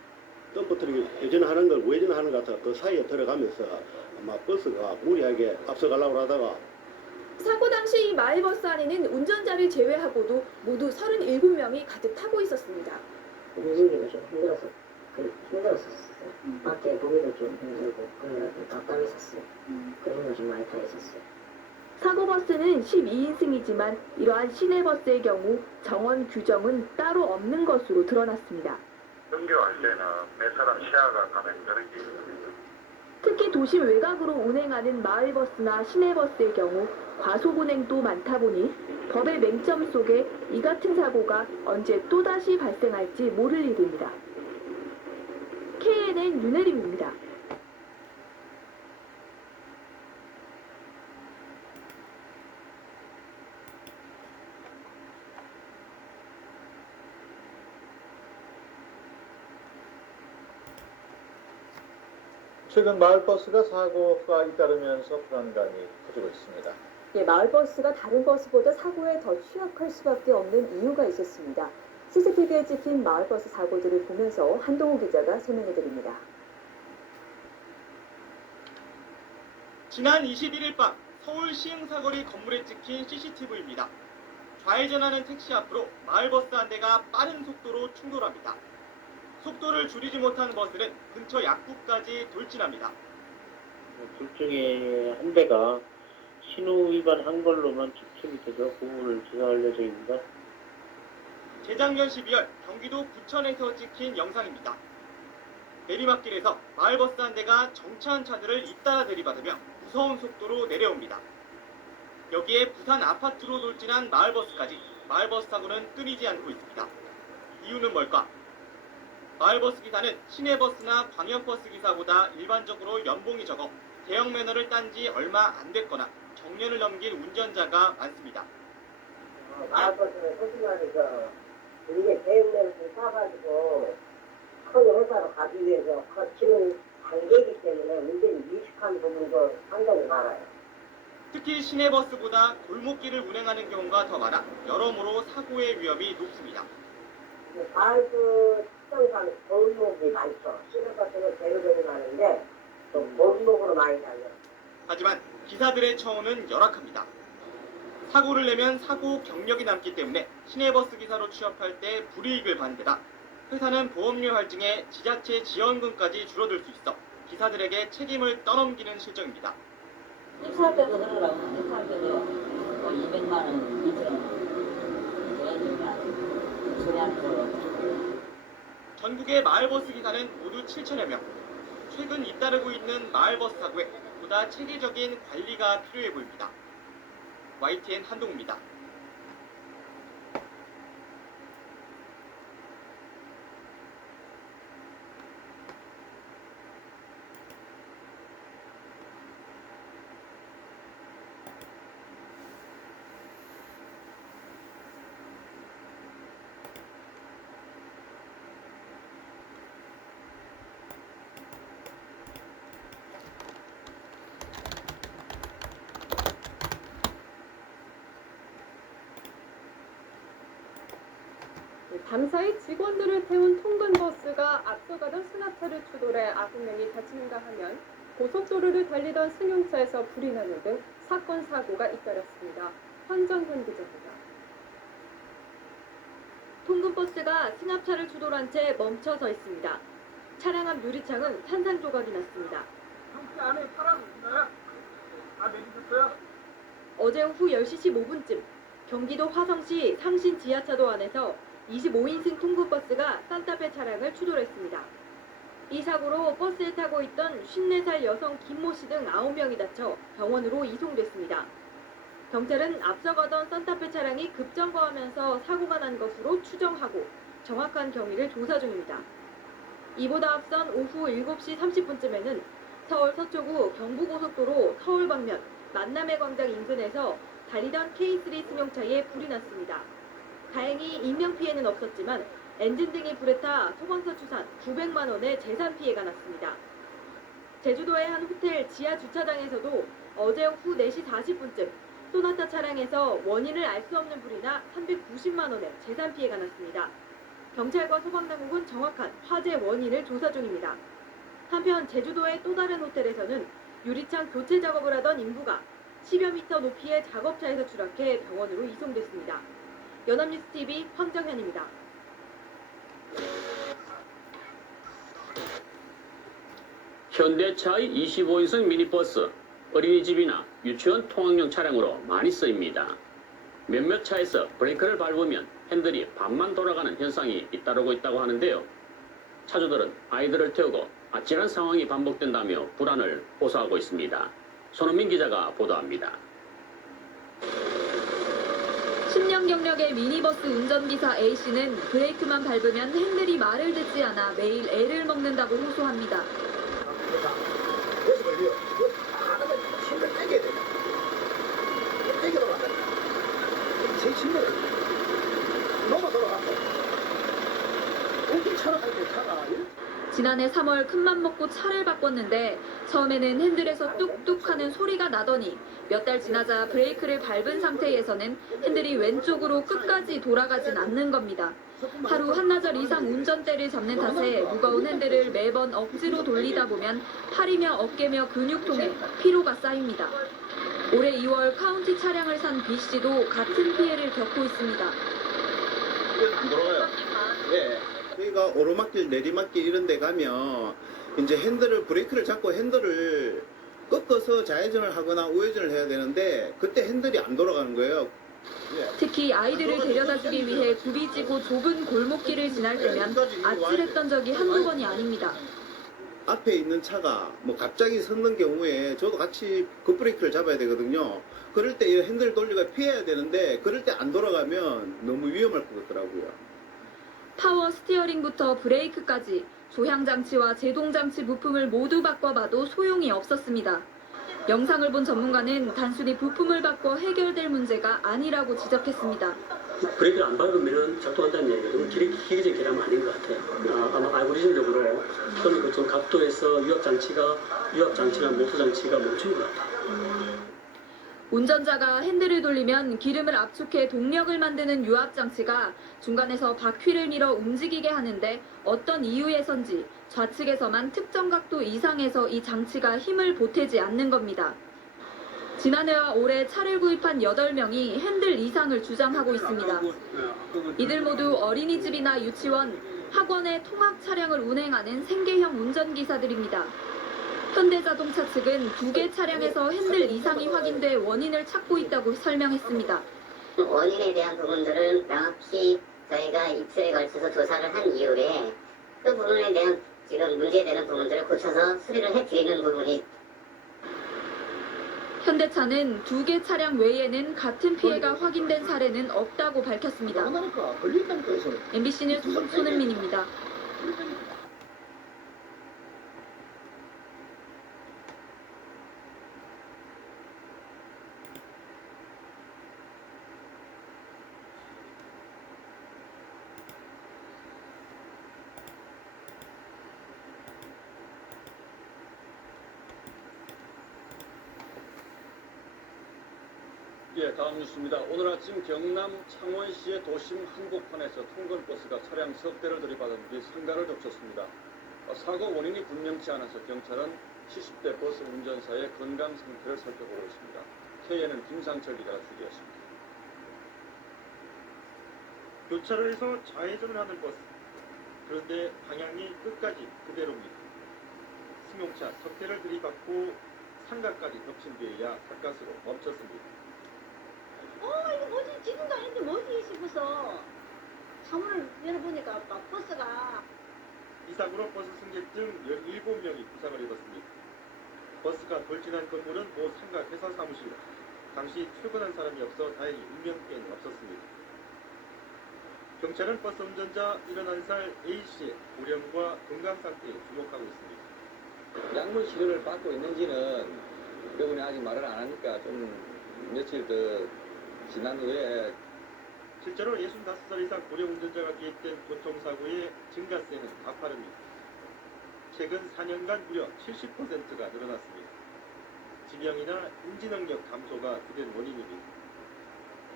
덤프트럭이 회전하는 걸 우회전하는 것 같아 그 사이에 들어가면서 아마 버스가 무리하게 앞서가려고 하다가 사고 당시 이 마을버스 안에는 운전자를 제외하고도 모두 37명이 가득 타고 있었습니다. 움직이기가 좀 힘들었었어요. 밖에 보기도 좀 힘들고 그래서 답답했었어요. 그림을 좀 많이 타 있었어요. 사고버스는 12인승이지만 이러한 시내버스의 경우 정원 규정은 따로 없는 것으로 드러났습니다. 등교할 때는 몇 사람 시야가 가면 그런 게 있습니다. 특히 도심 외곽으로 운행하는 마을버스나 시내버스의 경우 과속 운행도 많다 보니 법의 맹점 속에 이 같은 사고가 언제 또다시 발생할지 모를 일입니다. KNN 윤혜림입니다. 최근 마을버스가 사고가 잇따르면서 불안감이 커지고 있습니다. 예, 마을버스가 다른 버스보다 사고에 더 취약할 수밖에 없는 이유가 있었습니다. CCTV에 찍힌 마을버스 사고들을 보면서 한동호 기자가 설명해드립니다. 지난 21일 밤 서울 시흥사거리 건물에 찍힌 CCTV입니다. 좌회전하는 택시 앞으로 마을버스 한 대가 빠른 속도로 충돌합니다. 속도를 줄이지 못한 버스는 근처 약국까지 돌진합니다. 둘 중에 한 대가 신호 위반한 걸로만 추측이 돼서 구호를 조사할 예정입니다. 재작년 12월 경기도 부천에서 찍힌 영상입니다. 내리막길에서 마을버스 한 대가 정차한 차들을 잇따라 들이받으며 무서운 속도로 내려옵니다. 여기에 부산 아파트로 돌진한 마을버스까지 마을버스 사고는 끊이지 않고 있습니다. 이유는 뭘까? 마을버스 기사는 시내버스나 광역버스 기사보다 일반적으로 연봉이 적어 대형 면허를 딴 지 얼마 안 됐거나 정년을 넘긴 운전자가 많습니다. 마을버스는 솔직히 말해서 이게 대형면허를 따가지고 큰 회사로 가기 위해서 거치는 단계이기 때문에 운전이 미숙한 부분도 상당히 많아요. 특히 시내버스보다 골목길을 운행하는 경우가 더 많아 여러모로 사고의 위험이 높습니다. 마을버스 특성상 골목이 많죠. 시내버스는 대로변이 많은데 또 골목으로 많이 다녀요. 하지만 기사들의 처우는 열악합니다. 사고를 내면 사고 경력이 남기 때문에 시내버스 기사로 취업할 때 불이익을 받는데다 회사는 보험료 할증에 지자체 지원금까지 줄어들 수 있어 기사들에게 책임을 떠넘기는 실정입니다. 입사할 때도 그러라고. 입사할 때도 200만 원 이상 전국의 마을버스 기사는 모두 7천여 명. 최근 잇따르고 있는 마을버스 사고에 보다 체계적인 관리가 필요해 보입니다. YTN 한동우입니다. 밤사이 직원들을 태운 통근버스가 앞서가던 승합차를 추돌해 9명이 다치는가 하면 고속도로를 달리던 승용차에서 불이 나는 등 사건 사고가 잇따랐습니다. 황정근 기자입니다. 통근버스가 승합차를 추돌한 채 멈춰 서 있습니다. 차량 앞 유리창은 탄산 조각이 났습니다. 안에 사람 있나요? 내리셨어요? 어제 오후 10시 15분쯤 경기도 화성시 상신 지하차도 안에서 25인승 통근버스가 산타페 차량을 추돌했습니다. 이 사고로 버스에 타고 있던 54살 여성 김모 씨 등 9명이 다쳐 병원으로 이송됐습니다. 경찰은 앞서가던 산타페 차량이 급정거하면서 사고가 난 것으로 추정하고 정확한 경위를 조사 중입니다. 이보다 앞선 오후 7시 30분쯤에는 서울 서초구 경부고속도로 서울 방면 만남의 광장 인근에서 달리던 K3 승용차에 불이 났습니다. 다행히 인명피해는 없었지만 엔진 등이 불에 타 소방서 추산 900만 원의 재산 피해가 났습니다. 제주도의 한 호텔 지하 주차장에서도 어제 오후 4시 40분쯤 소나타 차량에서 원인을 알 수 없는 불이 나 390만 원의 재산 피해가 났습니다. 경찰과 소방당국은 정확한 화재 원인을 조사 중입니다. 한편 제주도의 또 다른 호텔에서는 유리창 교체 작업을 하던 인부가 10여 미터 높이의 작업차에서 추락해 병원으로 이송됐습니다. 연합뉴스TV 황정현입니다. 현대차의 25인승 미니버스, 어린이집이나 유치원 통학용 차량으로 많이 쓰입니다. 몇몇 차에서 브레이크를 밟으면 핸들이 반만 돌아가는 현상이 잇따르고 있다고 하는데요. 차주들은 아이들을 태우고 아찔한 상황이 반복된다며 불안을 호소하고 있습니다. 손흥민 기자가 보도합니다. 10년 경력의 미니버스 운전기사 A씨는 브레이크만 밟으면 핸들이 말을 듣지 않아 매일 애를 먹는다고 호소합니다. 지난해 3월 큰맘 먹고 차를 바꿨는데 처음에는 핸들에서 뚝뚝 하는 소리가 나더니 몇 달 지나자 브레이크를 밟은 상태에서는 핸들이 왼쪽으로 끝까지 돌아가진 않는 겁니다. 하루 한나절 이상 운전대를 잡는 탓에 무거운 핸들을 매번 억지로 돌리다 보면 팔이며 어깨며 근육통에 피로가 쌓입니다. 올해 2월 카운티 차량을 산 B씨도 같은 피해를 겪고 있습니다. 안 돌아가요. 예. 저희가 오르막길, 내리막길 이런 데 가면 이제 브레이크를 잡고 핸들을 꺾어서 좌회전을 하거나 우회전을 해야 되는데 그때 핸들이 안 돌아가는 거예요. 특히 아이들을 데려다주기 위해 굽이 지고 좁은 골목길을 지날 때면 아찔했던 적이 한두 번이 아닙니다. 앞에 있는 차가 뭐 갑자기 섰는 경우에 저도 같이 급브레이크를 잡아야 되거든요. 그럴 때 이 핸들 돌리고 피해야 되는데 그럴 때 안 돌아가면 너무 위험할 것 같더라고요. 파워 스티어링부터 브레이크까지 조향장치와 제동장치 부품을 모두 바꿔봐도 소용이 없었습니다. 영상을 본 전문가는 단순히 부품을 바꿔 해결될 문제가 아니라고 지적했습니다. 브레이크를 안 밟으면 작동한다는 얘기는 기계적인 결함은 아닌 것 같아요. 아마 알고리즘적으로 또는 좀 각도에서 유압장치나 모터장치가 멈춘 것 같아요. 운전자가 핸들을 돌리면 기름을 압축해 동력을 만드는 유압장치가 중간에서 바퀴를 밀어 움직이게 하는데 어떤 이유에선지 좌측에서만 특정 각도 이상에서 이 장치가 힘을 보태지 않는 겁니다. 지난해와 올해 차를 구입한 8명이 핸들 이상을 주장하고 있습니다. 이들 모두 어린이집이나 유치원, 학원의 통학 차량을 운행하는 생계형 운전기사들입니다. 현대자동차 측은 2개 차량에서 핸들 이상이 확인돼 원인을 찾고 있다고 설명했습니다. 원인에 대한 부분들을 명확히 저희가 이틀에 걸쳐서 조사를 한 이후에 그 부분에 대한 지금 문제되는 부분들을 고쳐서 수리를 해드리는 부분이 현대차는 2개 차량 외에는 같은 피해가 확인된 사례는 없다고 밝혔습니다. MBC 뉴스 손은민입니다. 예, 다음 뉴스입니다. 오늘 아침 경남 창원시의 도심 한복판에서 통근버스가 차량 석 대를 들이받은 뒤 상가를 덮쳤습니다. 사고 원인이 분명치 않아서 경찰은 70대 버스 운전사의 건강 상태를 살펴보고 있습니다. KNN 김상철 기자가 취재했습니다. 교차로에서 좌회전을 하는 버스. 그런데 방향이 끝까지 그대로입니다. 승용차 석 대를 들이받고 상가까지 덮친 뒤에야 가까스로 멈췄습니다. 이거 뭐지? 지금도 아닌데 뭐지 싶어서 창문을 열어보니까 버스가 이 사고로 버스 승객 등 17명이 부상을 입었습니다. 버스가 돌진한 건물은 모 상가 회사 사무실. 당시 출근한 사람이 없어 다행히 인명피해는 없었습니다. 경찰은 버스 운전자 71살 A씨의 고령과 건강 상태에 주목하고 있습니다. 약물 치료를 받고 있는지는 그분이 아직 말을 안 하니까 좀 며칠 더 지난 후에 실제로 65살 이상 고령 운전자가 개입된 교통사고의 증가세는 가파릅니다. 최근 4년간 무려 70%가 늘어났습니다. 지명이나 인지능력 감소가 주된 원인입니다.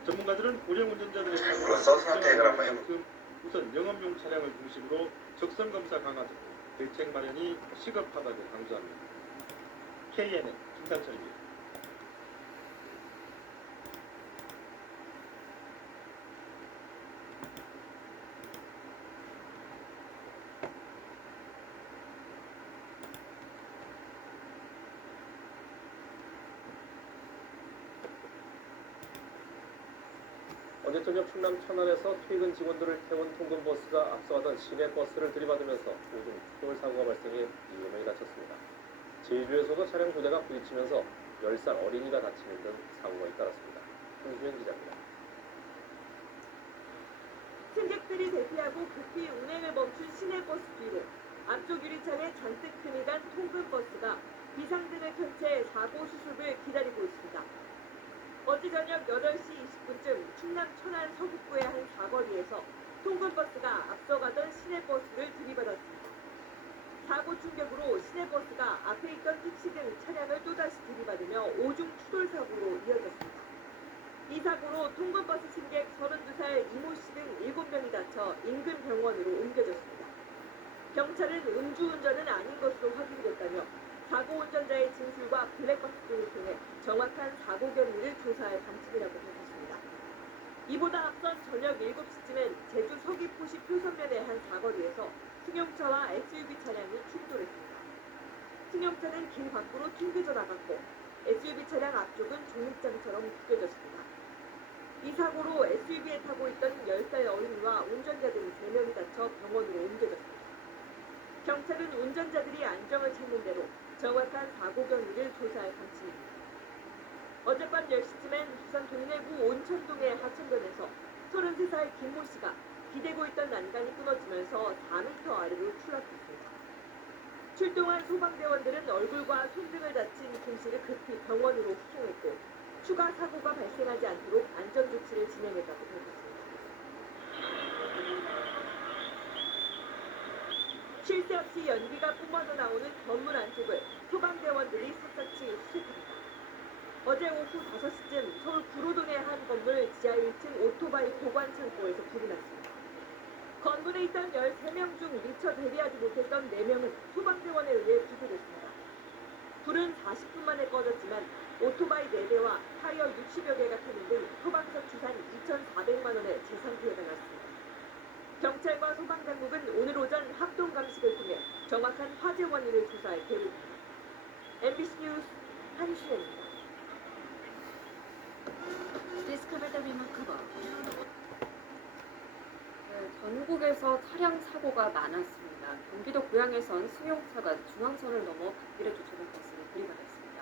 전문가들은 고령 운전자들의 사고가 발생하는 만큼 우선 영업용 차량을 중심으로 적성검사 강화 등 대책 마련이 시급하다고 강조합니다. KNN 김상철입니다. 어제 저녁 충남 천안에서 퇴근 직원들을 태운 통근버스가 앞서가던 시내버스를 들이받으면서 오중 추돌 사고가 발생해 7명이 다쳤습니다. 제주에서도 차량 2대가 부딪히면서 10살 어린이가 다치는 등 사고가 잇따랐습니다. 홍수현 기자입니다. 승객들이 대피하고 급히 운행을 멈춘 시내버스 뒤로 앞쪽 유리창에 잔뜩 틈이 간 통근버스가 비상등을 켠 채 사고 수습을 기다리고 있습니다. 어제 저녁 8시 20분쯤 충남 천안 서북부의 한 사거리에서 통근버스가 앞서가던 시내버스를 들이받았습니다. 사고 충격으로 시내버스가 앞에 있던 택시 등 차량을 또다시 들이받으며 오중 추돌 사고로 이어졌습니다. 이 사고로 통근버스 승객 32살 이모 씨 등 7명이 다쳐 인근 병원으로 옮겨졌습니다. 경찰은 음주운전은 아닌 것으로 확인됐다며 사고 운전자의 진술과 블랙박스 등을 통해 정확한 사고 경위를 조사할 방침이라고 밝혔습니다. 이보다 앞선 저녁 7시쯤엔 제주 서귀포시 표선면의 한 사거리에서 승용차와 SUV 차량이 충돌했습니다. 승용차는 길 밖으로 튕겨져 나갔고 SUV 차량 앞쪽은 종립장처럼 구겨졌습니다. 이 사고로 SUV에 타고 있던 10살 어린이와 운전자 등 3명이 다쳐 병원으로 옮겨졌습니다. 경찰은 운전자들이 안정을 찾는 대로 정확한 사고 경위를 조사할 방침입니다. 어젯밤 10시쯤엔 부산 동래구 온천동의 하천변에서 33살 김모 씨가 기대고 있던 난간이 끊어지면서 4m 아래로 추락했습니다. 출동한 소방대원들은 얼굴과 손 등을 다친 김 씨를 급히 병원으로 후송했고 추가 사고가 발생하지 않도록 안전조치를 진행했다고 밝혔습니다. 쉴 새 없이 연기가 뿜어져 나오는 건물 안쪽을 소방대원들이 샅샅이 수색합니다. 어제 오후 5시쯤 서울 구로동의 한 건물 지하 1층 오토바이 보관 창고에서 불이 났습니다. 건물에 있던 13명 중 미처 대비하지 못했던 4명은 소방대원에 의해 구조됐습니다. 불은 40분 만에 꺼졌지만 오토바이 4대와 타이어 60여 개가 타는 등 소방서 추산 2,400만 원의 재산 피해가 났습니다. 경찰과 소방당국은 오늘 오전 합동 감식을 통해 정확한 화재 원인을 조사할 계획입니다. MBC 뉴스 한신혜입니다. 전국에서 차량 사고가 많았습니다. 경기도 고양에선 승용차가 중앙선을 넘어 갓길에 주차된 버스를 들이받았습니다.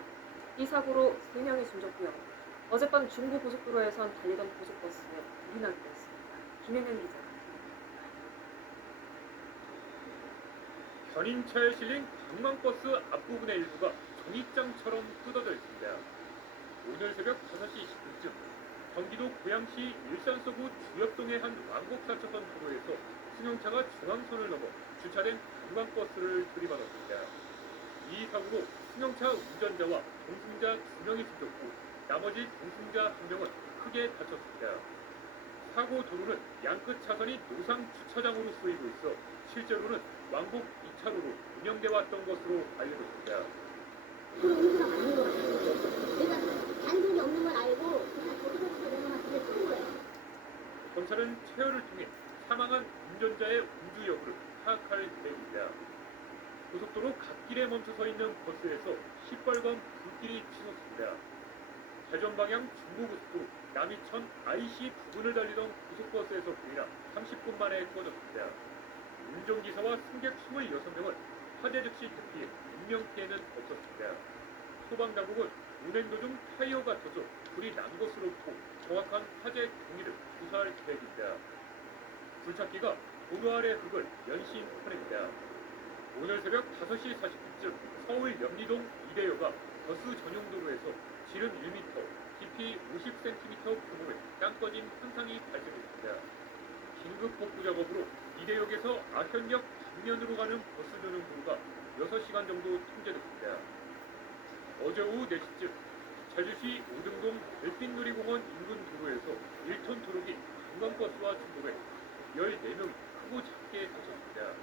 이 사고로 3명이 숨졌고요. 어젯밤 중부고속도로에선 달리던 고속버스에 불이 나기도 했습니다. 김혜는 기자. 견인차에 실린 관광버스 앞부분의 일부가 종이장처럼 뜯어져 있습니다. 오늘 새벽 5시 10분쯤 경기도 고양시 일산서구 주엽동의 한 왕복사차선 도로에서 승용차가 중앙선을 넘어 주차된 관광버스를 들이받았습니다. 이 사고로 승용차 운전자와 동승자 2명이 숨졌고 나머지 동승자 1명은 크게 다쳤습니다. 사고 도로는 양끝 차선이 노상 주차장으로 쓰이고 있어 실제로는 왕복 2차로로 운영돼 왔던 것으로 알려졌습니다. 내가 단속이 없는 걸 알고 그냥 거기서부터 내가 막 그게 쏜 거예요. 검찰은 체열을 통해 사망한 운전자의 운주 여부를 파악할 계획입니다. 고속도로 갓길에 멈춰 서 있는 버스에서 시뻘건 불길이 치솟습니다. 대전 방향 중부고속도로 남이천 IC 부근을 달리던 고속버스에서 불이 나 30분 만에 꺼졌습니다. 운전기사와 승객 26명은 화재 즉시 대피해 인명피해는 없었습니다. 소방당국은 운행 도중 타이어가 터져 불이 난 것으로 보고 정확한 화재 경위를 조사할 계획입니다. 불찾기가 도로 아래 흙을 연신 퍼냅니다. 오늘 새벽 5시 40분쯤 서울 염리동 이대여가 버스 전용 도로에서 지름 1m, 깊이 50cm 규모의 땅 꺼짐 현상이 발생했습니다. 긴급 복구 작업으로 이대역에서 아현역 방면으로 가는 버스 전용 도로가 6시간 정도 통제됐습니다. 어제 오후 4시쯤 제주시 오등동 delfin놀이공원 인근 도로에서 1톤 트럭이 관광버스와 충돌해 14명이 크고 작게 다쳤습니다.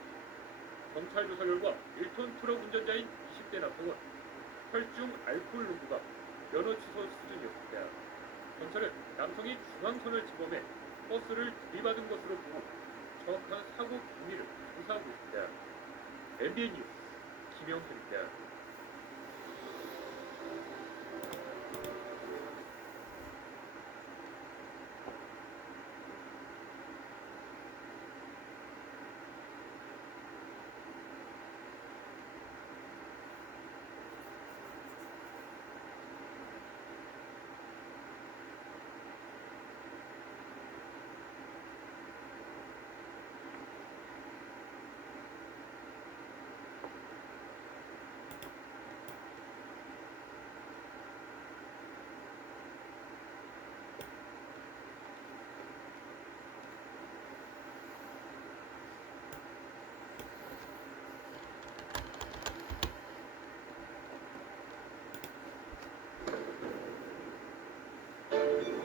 경찰 조사 결과 1톤 트럭 운전자인 20대 남성은 혈중 알코올 농도가 면허 취소 수준이었습니다. 경찰은 남성이 중앙선을 침범해 버스를 들이받은 것으로 보고 정확한 사고 경위를 조사하고 있습니다. MBN 뉴스 김영현입니다.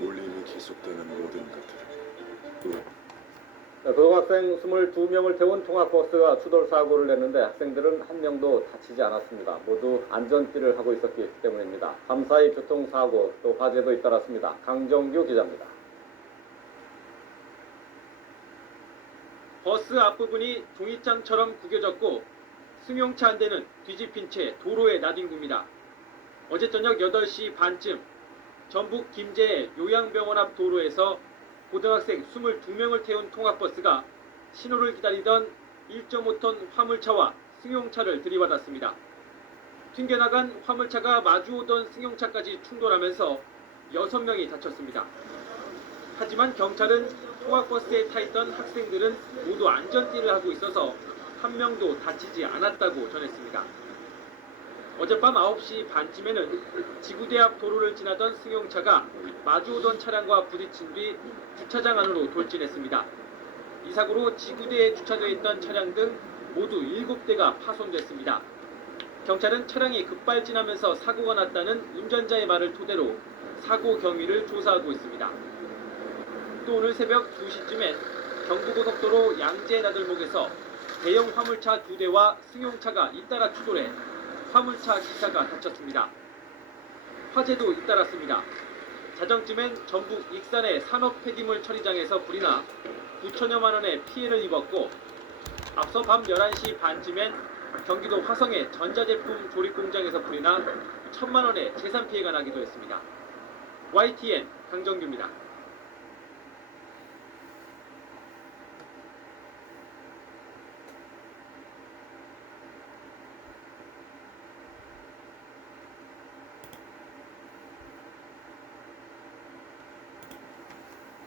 울림이 계속되는 모든 것들을 고등학생 22명을 태운 통학버스가 추돌 사고를 냈는데 학생들은 한 명도 다치지 않았습니다. 모두 안전띠를 하고 있었기 때문입니다. 감사히 교통사고 또 화재도 잇따랐습니다. 강정규 기자입니다. 버스 앞부분이 종이장처럼 구겨졌고 승용차 한 대는 뒤집힌 채 도로에 나뒹굽니다. 어제 저녁 8시 반쯤 전북 김제의 요양병원 앞 도로에서 고등학생 22명을 태운 통학버스가 신호를 기다리던 1.5톤 화물차와 승용차를 들이받았습니다. 튕겨나간 화물차가 마주오던 승용차까지 충돌하면서 6명이 다쳤습니다. 하지만 경찰은 통학버스에 타있던 학생들은 모두 안전띠를 하고 있어서 한 명도 다치지 않았다고 전했습니다. 어젯밤 9시 반쯤에는 지구대 앞 도로를 지나던 승용차가 마주오던 차량과 부딪힌 뒤 주차장 안으로 돌진했습니다. 이 사고로 지구대에 주차되어 있던 차량 등 모두 7대가 파손됐습니다. 경찰은 차량이 급발진하면서 사고가 났다는 운전자의 말을 토대로 사고 경위를 조사하고 있습니다. 또 오늘 새벽 2시쯤엔 경부고속도로 양재 나들목에서 대형 화물차 2대와 승용차가 잇따라 추돌해 화물차 기사가 다쳤습니다. 화재도 잇따랐습니다. 자정쯤엔 전북 익산의 산업 폐기물 처리장에서 불이 나 9천여만 원의 피해를 입었고 앞서 밤 11시 반쯤엔 경기도 화성의 전자제품 조립 공장에서 불이 나 1천만 원의 재산 피해가 나기도 했습니다. YTN 강정규입니다.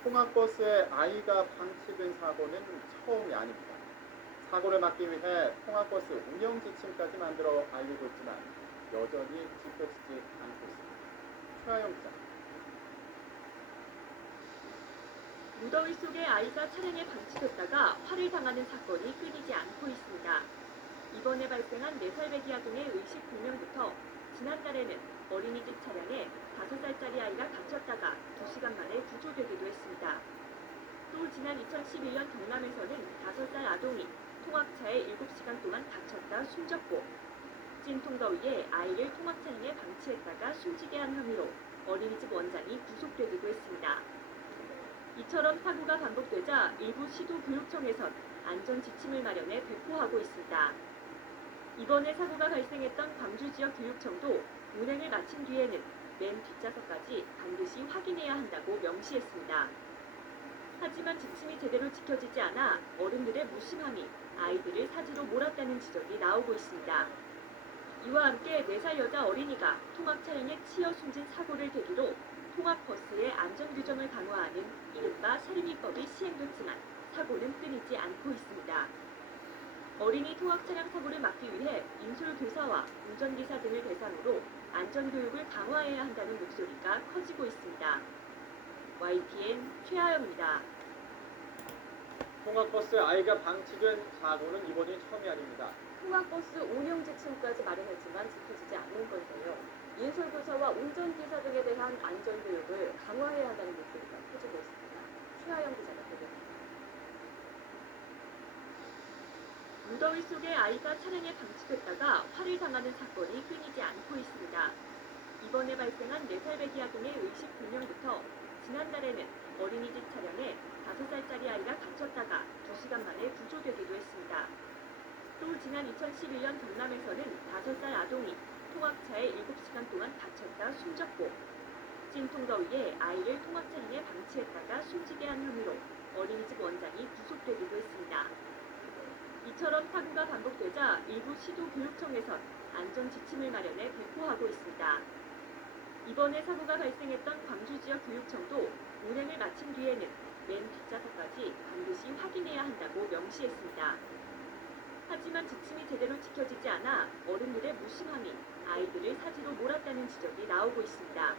통학버스에 아이가 방치된 사고는 처음이 아닙니다. 사고를 막기 위해 통학버스 운영 지침까지 만들어 알리고 있지만 여전히 지켜지지 않고 있습니다. 최하영 기자. 무더위 속에 아이가 차량에 방치됐다가 화를 당하는 사건이 끊이지 않고 있습니다. 이번에 발생한 4살 배기 아동의 의식 불명부터 지난달에는 어린이집 차량에 5살짜리 아이가 갇혔다가 2시간 만에 구조되기도 했습니다. 또 지난 2011년 경남에서는 5살 아동이 통학차에 7시간 동안 갇혔다 숨졌고 찐통더위에 아이를 통학차량에 방치했다가 숨지게 한 혐의로 어린이집 원장이 구속되기도 했습니다. 이처럼 사고가 반복되자 일부 시도교육청에선 안전지침을 마련해 배포하고 있습니다. 이번에 사고가 발생했던 광주 지역 교육청도 운행을 마친 뒤에는 맨 뒷좌석까지 반드시 확인해야 한다고 명시했습니다. 하지만 지침이 제대로 지켜지지 않아 어른들의 무심함이 아이들을 사지로 몰았다는 지적이 나오고 있습니다. 이와 함께 4살 여자 어린이가 통학 차량에 치여 숨진 사고를 계기로 통학버스의 안전규정을 강화하는 이른바 사륜입법이 시행됐지만 사고는 끊이지 않고 있습니다. 어린이 통학 차량 사고를 막기 위해 인솔교사와 운전기사 등을 대상으로 안전교육을 강화해야 한다는 목소리가 커지고 있습니다. YTN 최하영입니다. 통학버스에 아이가 방치된 사고는 이번이 처음이 아닙니다. 통학버스 운영 지침까지 마련했지만 지켜지지 않는 건데요. 인솔교사와 운전기사 등에 대한 안전교육을 강화해야 한다는 목소리가 커지고 있습니다. 최하영 기자가 보도합니다. 무더위 속에 아이가 차량에 방치됐다가 화를 당하는 사건이 끊이지 않고 있습니다. 이번에 발생한 4살 배기 아동의 의식 불명부터 지난달에는 어린이집 차량에 5살짜리 아이가 갇혔다가 2시간 만에 구조되기도 했습니다. 또 지난 2011년 경남에서는 5살 아동이 통학차에 7시간 동안 갇혔다 숨졌고 찐통더위에 아이를 통학차량에 방치했다가 숨지게 한 혐의로 어린이집 원장이 구속되기도 했습니다. 이처럼 사고가 반복되자 일부 시도교육청에선 안전지침을 마련해 배포하고 있습니다. 이번에 사고가 발생했던 광주 지역 교육청도 운행을 마친 뒤에는 맨 뒷좌석까지 반드시 확인해야 한다고 명시했습니다. 하지만 지침이 제대로 지켜지지 않아 어른들의 무심함이 아이들을 사지로 몰았다는 지적이 나오고 있습니다.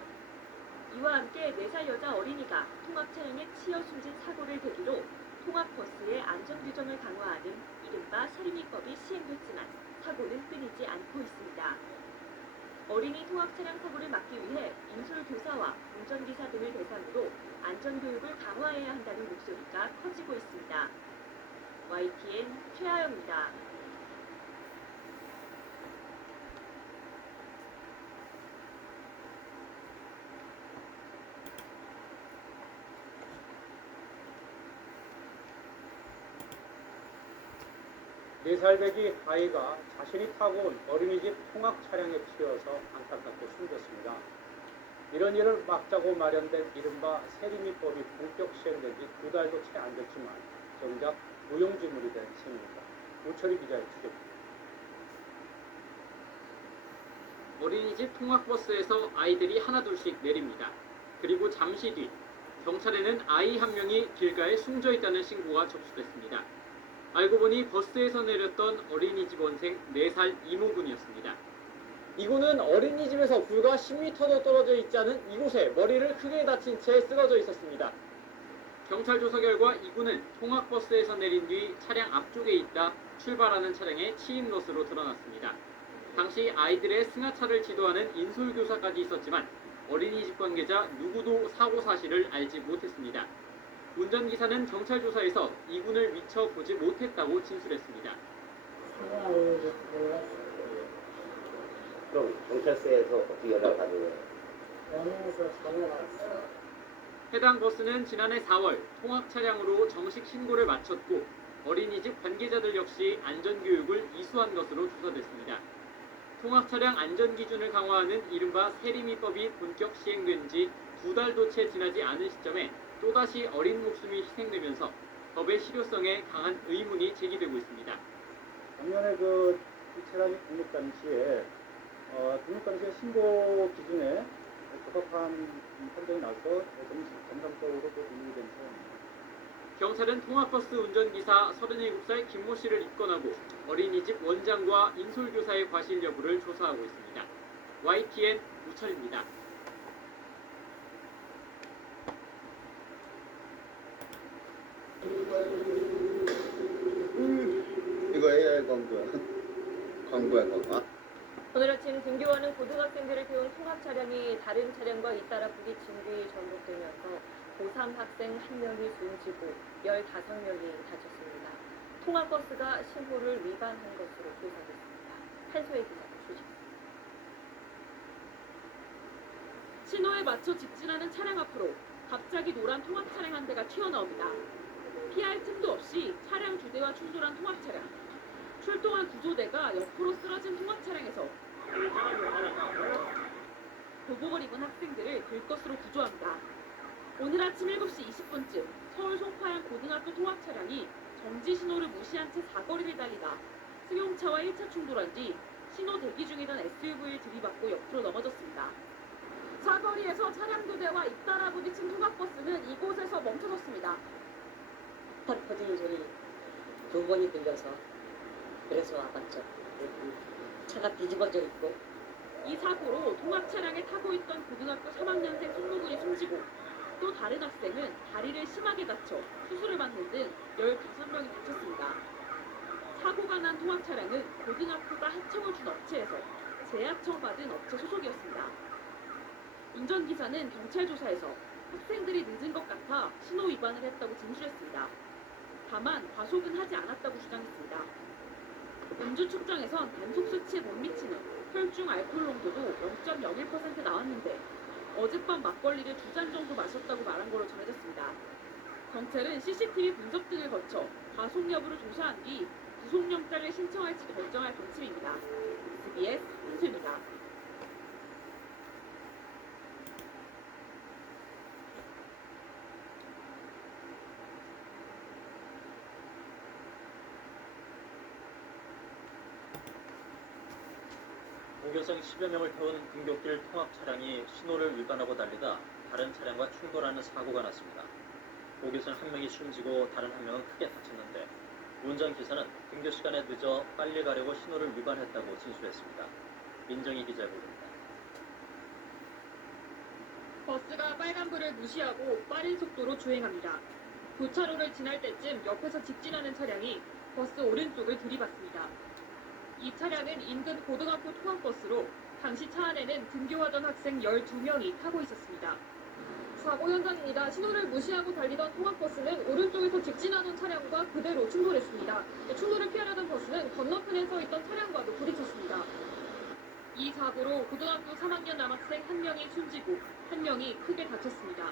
이와 함께 4살 여자 어린이가 통학 차량에 치여 숨진 사고를 계기로 통학버스의 안전규정을 강화하는 이른바 사륜입법이 시행됐지만 사고는 끊이지 않고 있습니다. 어린이 통학 차량 사고를 막기 위해 인솔교사와 운전기사 등을 대상으로 안전교육을 강화해야 한다는 목소리가 커지고 있습니다. YTN 최하영입니다. 4살배기 아이가 자신이 타고 온 어린이집 통학 차량에 치여서 안타깝게 숨졌습니다. 이런 일을 막자고 마련된 이른바 세리미법이 본격 시행된 지 2달도 채 안 됐지만 정작 무용지물이 된 셈입니다. 우철이 기자의 취재입니다. 어린이집 통학버스에서 아이들이 하나둘씩 내립니다. 그리고 잠시 뒤 경찰에는 아이 한 명이 길가에 숨져 있다는 신고가 접수됐습니다. 알고 보니 버스에서 내렸던 어린이집 원생 4살 이모군이었습니다. 이군은 어린이집에서 불과 10m도 떨어져 있지 않은 이곳에 머리를 크게 다친 채 쓰러져 있었습니다. 경찰 조사 결과 이군은 통학버스에서 내린 뒤 차량 앞쪽에 있다 출발하는 차량에 치인 것으로 드러났습니다. 당시 아이들의 승하차를 지도하는 인솔교사까지 있었지만 어린이집 관계자 누구도 사고 사실을 알지 못했습니다. 운전기사는 경찰 조사에서 이군을 미처 보지 못했다고 진술했습니다. 그럼 경찰서에서 어떻게 연락받은 거예요? 연에서 전화가 왔어. 해당 버스는 지난해 4월 통학 차량으로 정식 신고를 마쳤고 어린이집 관계자들 역시 안전교육을 이수한 것으로 조사됐습니다. 통학 차량 안전 기준을 강화하는 이른바 세리미법이 본격 시행된 지 2달도 채 지나지 않은 시점에 또다시 어린 목숨이 희생되면서 법의 실효성에 강한 의문이 제기되고 있습니다. 작년에 이 차량이 등록 당시에 신고 기준에 적합한 판정이 나서 정상적으로 등록이 된 차량입니다. 경찰은 통학버스 운전기사 37살 김모 씨를 입건하고 어린이집 원장과 인솔교사의 과실 여부를 조사하고 있습니다. YTN 우철입니다. 이거 AI 광고야. 오늘 아침 등교하는 고등학생들을 태운 통학 차량이 다른 차량과 잇따라 부딪힌 뒤 전복되면서 고3 학생 1명이 숨지고 15명이 다쳤습니다. 통학버스가 신호를 위반한 것으로 조사됐습니다. 한소혜 기자가 소식입니다. 신호에 맞춰 직진하는 차량 앞으로 갑자기 노란 통학 차량 한 대가 튀어나옵니다. 피할 틈도 없이 차량 2대와 충돌한 통학 차량. 출동한 구조대가 옆으로 쓰러진 통학 차량에서 교복을 입은 학생들을 들것으로 구조합니다. 오늘 아침 7시 20분쯤 서울 송파양 고등학교 통학 차량이 정지 신호를 무시한 채 사거리를 달리다 승용차와 1차 충돌한 뒤 신호 대기 중이던 SUV를 들이받고 옆으로 넘어졌습니다. 사거리에서 차량 2대와 잇따라 부딪힌 통학버스는 이곳에서 멈춰섰습니다. 탁 터지는 소리 2번이 들려서 그래서 와봤죠. 차가 뒤집어져 있고. 이 사고로 통학 차량에 타고 있던 고등학교 3학년생 손모군이 숨지고 또 다른 학생은 다리를 심하게 다쳐 수술을 받는 등 15명이 다쳤습니다. 사고가 난 통학 차량은 고등학교가 하청을 준 업체에서 재하청 받은 업체 소속이었습니다. 운전기사는 경찰 조사에서 학생들이 늦은 것 같아 신호 위반을 했다고 진술했습니다. 다만 과속은 하지 않았다고 주장했습니다. 음주 측정에선 단속 수치에 못 미치는 혈중 알코올 농도도 0.01% 나왔는데 어젯밤 막걸리를 2잔 정도 마셨다고 말한 걸로 전해졌습니다. 경찰은 CCTV 분석 등을 거쳐 과속 여부를 조사한 뒤 구속영장을 신청할지 결정할 방침입니다. SBS 한수입니다. 고교생 10여 명을 태운 등굣길 통학 차량이 신호를 위반하고 달리다 다른 차량과 충돌하는 사고가 났습니다. 고교생 1명이 숨지고 다른 1명은 크게 다쳤는데 운전기사는 등교 시간에 늦어 빨리 가려고 신호를 위반했다고 진술했습니다. 민정희 기자의 보도입니다. 버스가 빨간불을 무시하고 빠른 속도로 주행합니다. 교차로를 지날 때쯤 옆에서 직진하는 차량이 버스 오른쪽을 들이받습니다. 이 차량은 인근 고등학교 통학버스로 당시 차 안에는 등교하던 학생 12명이 타고 있었습니다. 사고 현장입니다. 신호를 무시하고 달리던 통학버스는 오른쪽에서 직진하던 차량과 그대로 충돌했습니다. 충돌을 피하려던 버스는 건너편에 서 있던 차량과도 부딪혔습니다. 이 사고로 고등학교 3학년 남학생 1명이 숨지고 1명이 크게 다쳤습니다.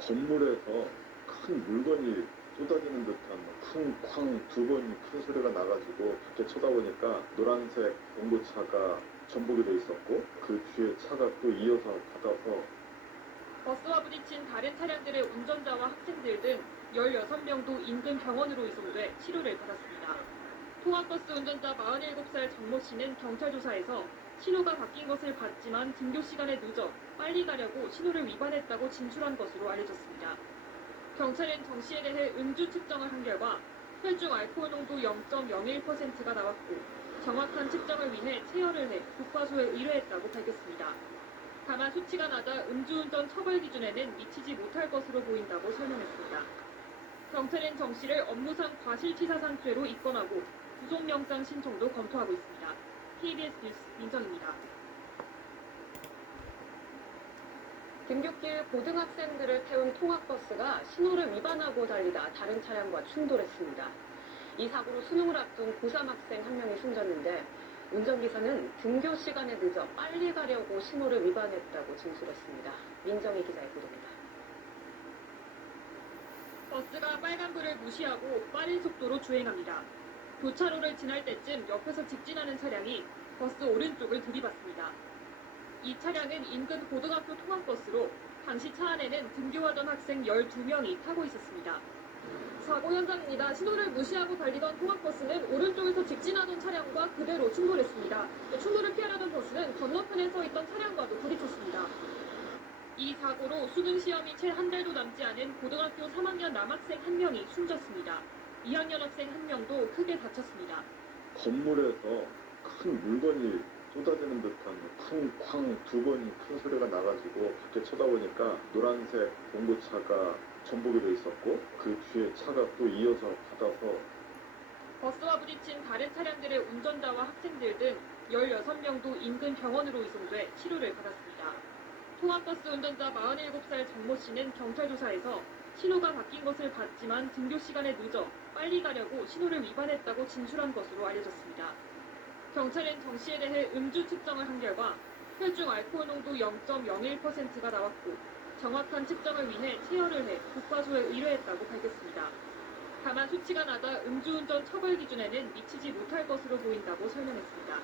건물에서 큰 물건이 쏟아지는 듯한 쿵쾅 두 번이 큰 소리가 나가지고 밖에 쳐다보니까 노란색 봉고차가 전복이 돼 있었고 그 뒤에 차가 또 이어서 받아서 버스와 부딪힌 다른 차량들의 운전자와 학생들 등 16명도 인근 병원으로 이송돼 치료를 받았습니다. 통학버스 운전자 47살 정모 씨는 경찰 조사에서 신호가 바뀐 것을 봤지만 등교 시간에 늦어 빨리 가려고 신호를 위반했다고 진술한 것으로 알려졌습니다. 경찰은 정 씨에 대해 음주 측정을 한 결과 혈중 알코올 농도 0.01%가 나왔고 정확한 측정을 위해 체열을 해 국과수에 의뢰했다고 밝혔습니다. 다만 수치가 낮아 음주운전 처벌 기준에는 미치지 못할 것으로 보인다고 설명했습니다. 경찰은 정 씨를 업무상 과실치사상죄로 입건하고 구속영장 신청도 검토하고 있습니다. KBS 뉴스 민정입니다. 등굣길 고등학생들을 태운 통학버스가 신호를 위반하고 달리다 다른 차량과 충돌했습니다. 이 사고로 수능을 앞둔 고3 학생 한 명이 숨졌는데 운전기사는 등교 시간에 늦어 빨리 가려고 신호를 위반했다고 진술했습니다. 민정희 기자의 보도입니다. 버스가 빨간불을 무시하고 빠른 속도로 주행합니다. 교차로를 지날 때쯤 옆에서 직진하는 차량이 버스 오른쪽을 들이받습니다. 이 차량은 인근 고등학교 통학버스로 당시 차 안에는 등교하던 학생 12명이 타고 있었습니다. 사고 현장입니다. 신호를 무시하고 달리던 통학버스는 오른쪽에서 직진하던 차량과 그대로 충돌했습니다. 충돌을 피하려던 버스는 건너편에 서 있던 차량과도 부딪혔습니다. 이 사고로 수능 시험이 채 한 달도 남지 않은 고등학교 3학년 남학생 한 명이 숨졌습니다. 2학년 학생 한 명도 크게 다쳤습니다. 건물에서 큰 물건이 쏟아지는 듯한 쿵쾅 두 번이 큰 소리가 나가지고 밖에 쳐다보니까 노란색 봉고차가 전복이 돼 있었고 그 뒤에 차가 또 이어서 받아서 버스와 부딪힌 다른 차량들의 운전자와 학생들 등 16명도 인근 병원으로 이송돼 치료를 받았습니다. 통학버스 운전자 47살 정모 씨는 경찰 조사에서 신호가 바뀐 것을 봤지만 등교 시간에 늦어 빨리 가려고 신호를 위반했다고 진술한 것으로 알려졌습니다. 경찰은 정 씨에 대해 음주 측정을 한 결과 혈중 알코올 농도 0.01%가 나왔고 정확한 측정을 위해 체열을 해 국과수에 의뢰했다고 밝혔습니다. 다만 수치가 낮아 음주운전 처벌 기준에는 미치지 못할 것으로 보인다고 설명했습니다.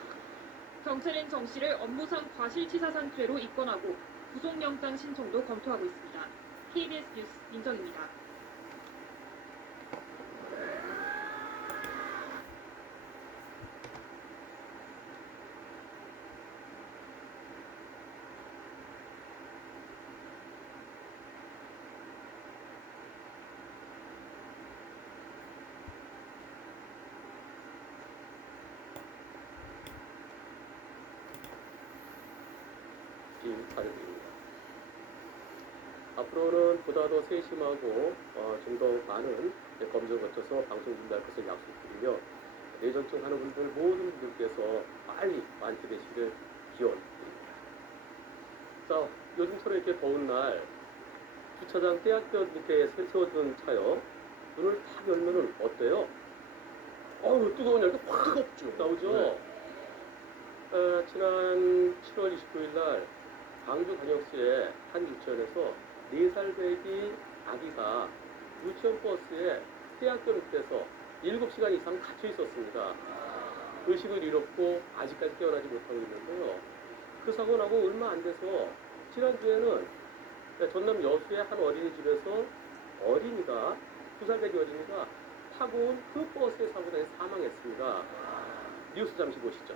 경찰은 정 씨를 업무상 과실치사상죄로 입건하고 구속영장 신청도 검토하고 있습니다. KBS 뉴스 민정입니다. 김사령입니다. 앞으로는 보다 더 세심하고 좀 더 많은 검증을 거쳐서 방송 준비할 것을 약속드리며 내전증 하는 분들 모든 분들께서 빨리 완치되시길 기원드립니다. 자, 요즘처럼 이렇게 더운 날 주차장 떼약볕 밑에 세워둔 차요. 문을 탁 열면은 어때요? 어우, 뜨거운 열기 확 뜨겁죠. 나오죠? 네. 지난 7월 29일 날 광주광역시의 한 유치원에서 4살 배기 아기가 유치원 버스에 떼약볕 밑에서 7시간 이상 갇혀 있었습니다. 의식을 잃었고 아직까지 깨어나지 못하고 있는데요. 그 사고 나고 얼마 안 돼서 지난주에는 전남 여수의 한 어린이집에서 어린이가 2살 배기 어린이가 타고 온 그 버스에 사고 나서 사망했습니다. 뉴스 잠시 보시죠.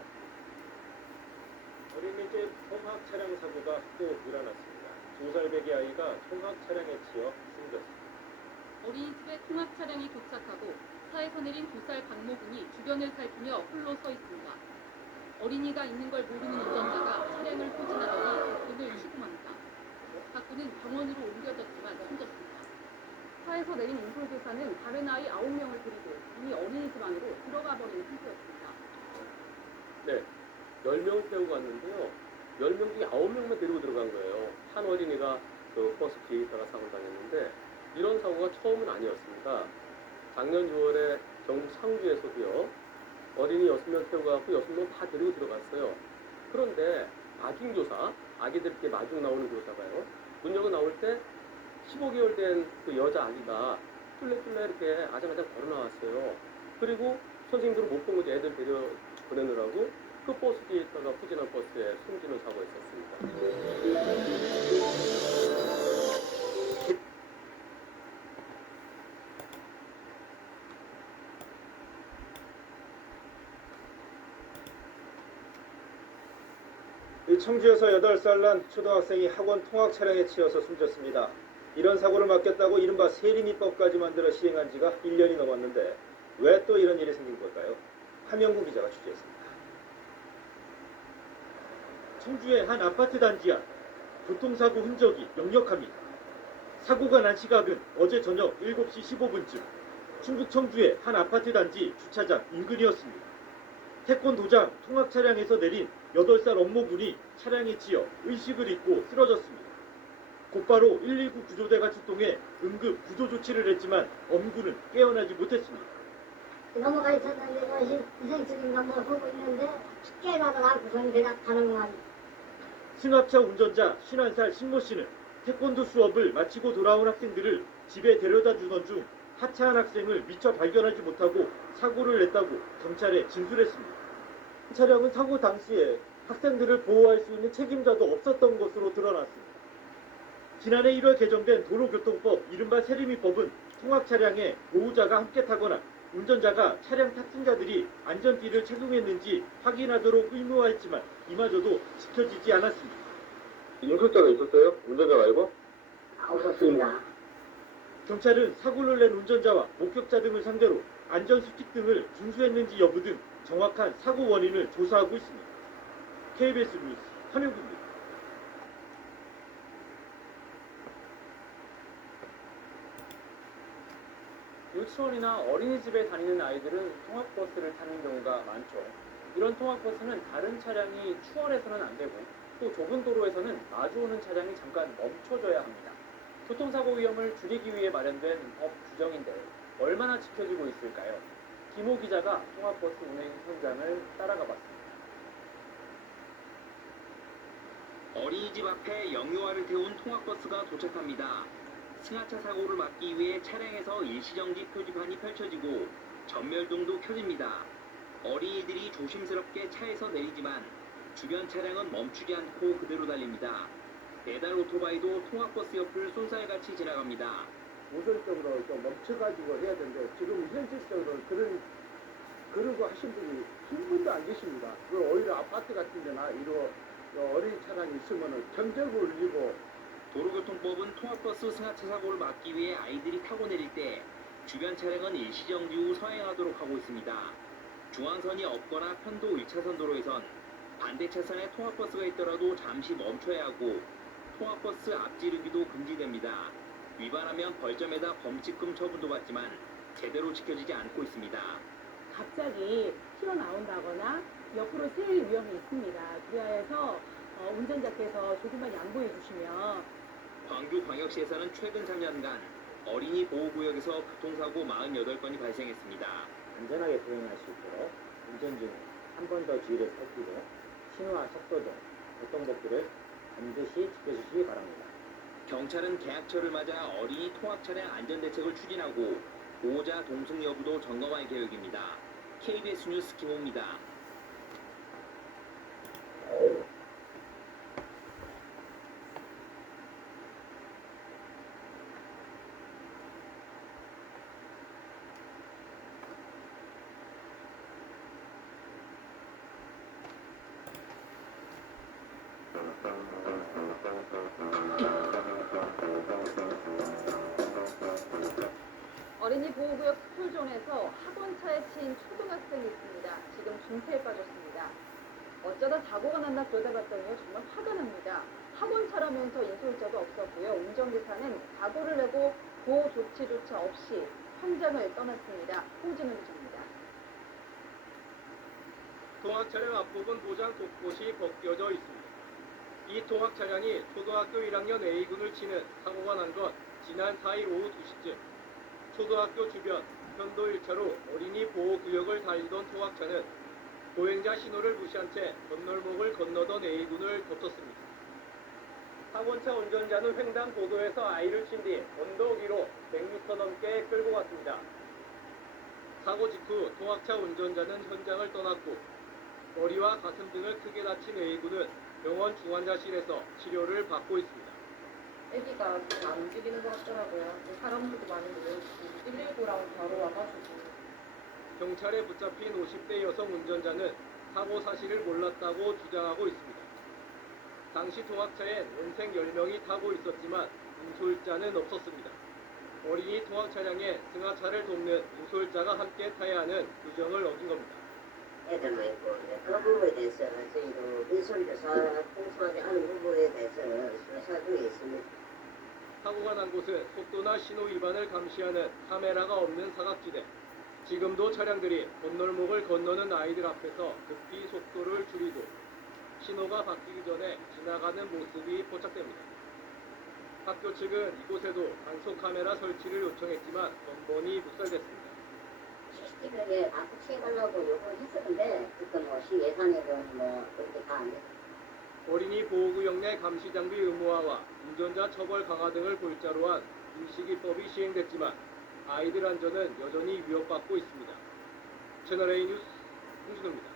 어린이집 통학 차량 사고가 또 일어났습니다. 2살 배기 아이가 통학 차량에 치여 숨졌습니다. 어린이집에 통학 차량이 도착하고 차에서 내린 2살 박모군이 주변을 살피며 홀로 서 있습니다. 어린이가 있는 걸 모르는 운전자가 차량을 포진하더니 박군을 치고맙니다. 박군은 병원으로 옮겨졌지만 숨졌습니다. 차에서 내린 운송교사는 다른 아이 9명을 데리고 이미 어린이집 안으로 들어가 버린 상태였습니다. 네, 10명을 태우고 갔는데요. 10명 중에 9명만 데리고 들어간 거예요. 한 어린이가 그 버스 뒤에 있다가 사고를 당했는데 이런 사고가 처음은 아니었습니다. 작년 6월에 경북 상주에서도요. 어린이 6명 태우고 가고 6명 다 데리고 들어갔어요. 그런데 마중교사, 아기들 이렇게 마중 나오는 교사가요. 문 열고 나올 때 15개월 된 그 여자 아기가 뚫레뚫레 이렇게 아장아장 걸어 나왔어요. 그리고 선생님들은 못 본 거지. 애들 데려 보내느라고 그 버스 뒤에 있다가 후진한 버스에 숨지는 사고가 있었습니다. 이 청주에서 8살 난 초등학생이 학원 통학 차량에 치여서 숨졌습니다. 이런 사고를 막겠다고 이른바 세리미법까지 만들어 시행한 지가 1년이 넘었는데 왜 또 이런 일이 생긴 걸까요? 함영구 기자가 취재했습니다. 청주의 한 아파트 단지 앞 교통사고 흔적이 역력합니다. 사고가 난 시각은 어제 저녁 7시 15분쯤 충북 청주의 한 아파트 단지 주차장 인근이었습니다. 태권도장 통학 차량에서 내린 8살 업무분이 차량에 치여 의식을 잃고 쓰러졌습니다. 곧바로 119 구조대가 출동해 응급 구조 조치를 했지만 엄구는 깨어나지 못했습니다. 넘어가 있었는데 위생적인가 뭐 보고 있는데 깨어나도 않고선 대답하는 건 승합차 운전자 51살 신모 씨는 태권도 수업을 마치고 돌아온 학생들을 집에 데려다 주던 중 하차한 학생을 미처 발견하지 못하고 사고를 냈다고 경찰에 진술했습니다. 차량은 사고 당시에 학생들을 보호할 수 있는 책임자도 없었던 것으로 드러났습니다. 지난해 1월 개정된 도로교통법 이른바 세리미법은 통학 차량에 보호자가 함께 타거나 운전자가 차량 탑승자들이 안전띠를 착용했는지 확인하도록 의무화했지만 이마저도 지켜지지 않았습니다. 인솔자가 있었어요? 운전자 말고? 없었습니다. 경찰은 사고를 낸 운전자와 목격자 등을 상대로 안전수칙 등을 준수했는지 여부 등 정확한 사고 원인을 조사하고 있습니다. KBS 뉴스 함영구입니다. 유치원이나 어린이집에 다니는 아이들은 통학버스를 타는 경우가 많죠. 이런 통학버스는 다른 차량이 추월해서는 안 되고 또 좁은 도로에서는 마주오는 차량이 잠깐 멈춰줘야 합니다. 교통사고 위험을 줄이기 위해 마련된 법 규정인데 얼마나 지켜지고 있을까요? 김호 기자가 통학버스 운행 현장을 따라가 봤습니다. 어린이집 앞에 영유아를 태운 통학버스가 도착합니다. 승하차 사고를 막기 위해 차량에서 일시정지 표지판이 펼쳐지고 전멸등도 켜집니다. 어린이들이 조심스럽게 차에서 내리지만 주변 차량은 멈추지 않고 그대로 달립니다. 배달 오토바이도 통학버스 옆을 쏜살같이 지나갑니다. 우선적으로 좀 멈춰가지고 해야 되는데 지금 현실적으로 그러고 하신 분이 한 분도 안 계십니다. 오히려 아파트 같은 데나 이런 어린이 차량이 있으면 견적을 올리고. 도로교통법은 통학버스 승하차 사고를 막기 위해 아이들이 타고 내릴 때 주변 차량은 일시정지 후 서행하도록 하고 있습니다. 중앙선이 없거나 편도 1차선 도로에선 반대 차선에 통학버스가 있더라도 잠시 멈춰야 하고 통학버스 앞지르기도 금지됩니다. 위반하면 벌점에다 범칙금 처분도 받지만 제대로 지켜지지 않고 있습니다. 갑자기 튀어나온다거나 옆으로 세일 위험이 있습니다. 그래서 운전자께서 조금만 양보해 주시면. 광주광역시에서는 최근 3년간 어린이 보호구역에서 교통사고 48건이 발생했습니다. 안전하게 보행할 수 있도록 운전 중에 한 번 더 주의를 살피고 신호와 속도 등 교통법규를 반드시 지켜주시기 바랍니다. 경찰은 개학철을 맞아 어린이 통학 차량 안전대책을 추진하고 보호자 동승 여부도 점검할 계획입니다. KBS 뉴스 김호입니다. 어린이 보호구역 스쿨존에서 학원차에 치인 초등학생이 있습니다. 지금 중태에 빠졌습니다. 어쩌다 사고가 났나 그러다 봤더니요, 정말 화가 납니다. 학원차라면서 인솔자도 없었고요. 운전기사는 사고를 내고 보호 조치조차 없이 현장을 떠났습니다. 홍진우 기자입니다. 통학 차량 앞부분 도장 곳곳이 벗겨져 있습니다. 이 통학 차량이 초등학교 1학년 A군을 치는 사고가 난 건 지난 4일 오후 2시쯤 초등학교 주변 편도 1차로 어린이 보호구역을 달리던 통학차는 보행자 신호를 무시한 채 건널목을 건너던 A군을 덮쳤습니다. 상원차 운전자는 횡단보도에서 아이를 친 뒤 언덕 위로 100m 넘게 끌고 갔습니다. 사고 직후 통학차 운전자는 현장을 떠났고 머리와 가슴 등을 크게 다친 A군은 병원 중환자실에서 치료를 받고 있습니다. 아기가 안 움직이는 것 같더라고요. 사람들도 많이 모여있고 119랑 바로 와가지고 경찰에 붙잡힌 50대 여성 운전자는 사고 사실을 몰랐다고 주장하고 있습니다. 당시 통학차엔 은생 10명이 타고 있었지만 운솔자는 없었습니다. 어린이 통학 차량에 승하차를 돕는 운솔자가 함께 타야 하는 규정을 어긴 겁니다. 애들만 있고 그런 부분에 대해서 저희도 인솔조사 통솔하지 않은 부분에 대해서 수사 중에 있습니다. 사고가 난 곳은 속도나 신호 위반을 감시하는 카메라가 없는 사각지대. 지금도 차량들이 건널목을 건너는 아이들 앞에서 급히 속도를 줄이고 신호가 바뀌기 전에 지나가는 모습이 포착됩니다. 학교 측은 이곳에도 단속 카메라 설치를 요청했지만 번번이 묵살됐습니다. CCTV에 다 설치해달라고 요구를 했었는데 그때 뭐 시 예산이든 뭐 그렇게 다 안 됐어요. 어린이 보호구역 내 감시 장비 의무화와 운전자 처벌 강화 등을 골자로 한 임시기법이 시행됐지만 아이들 안전은 여전히 위협받고 있습니다. 채널A 뉴스 홍진호입니다.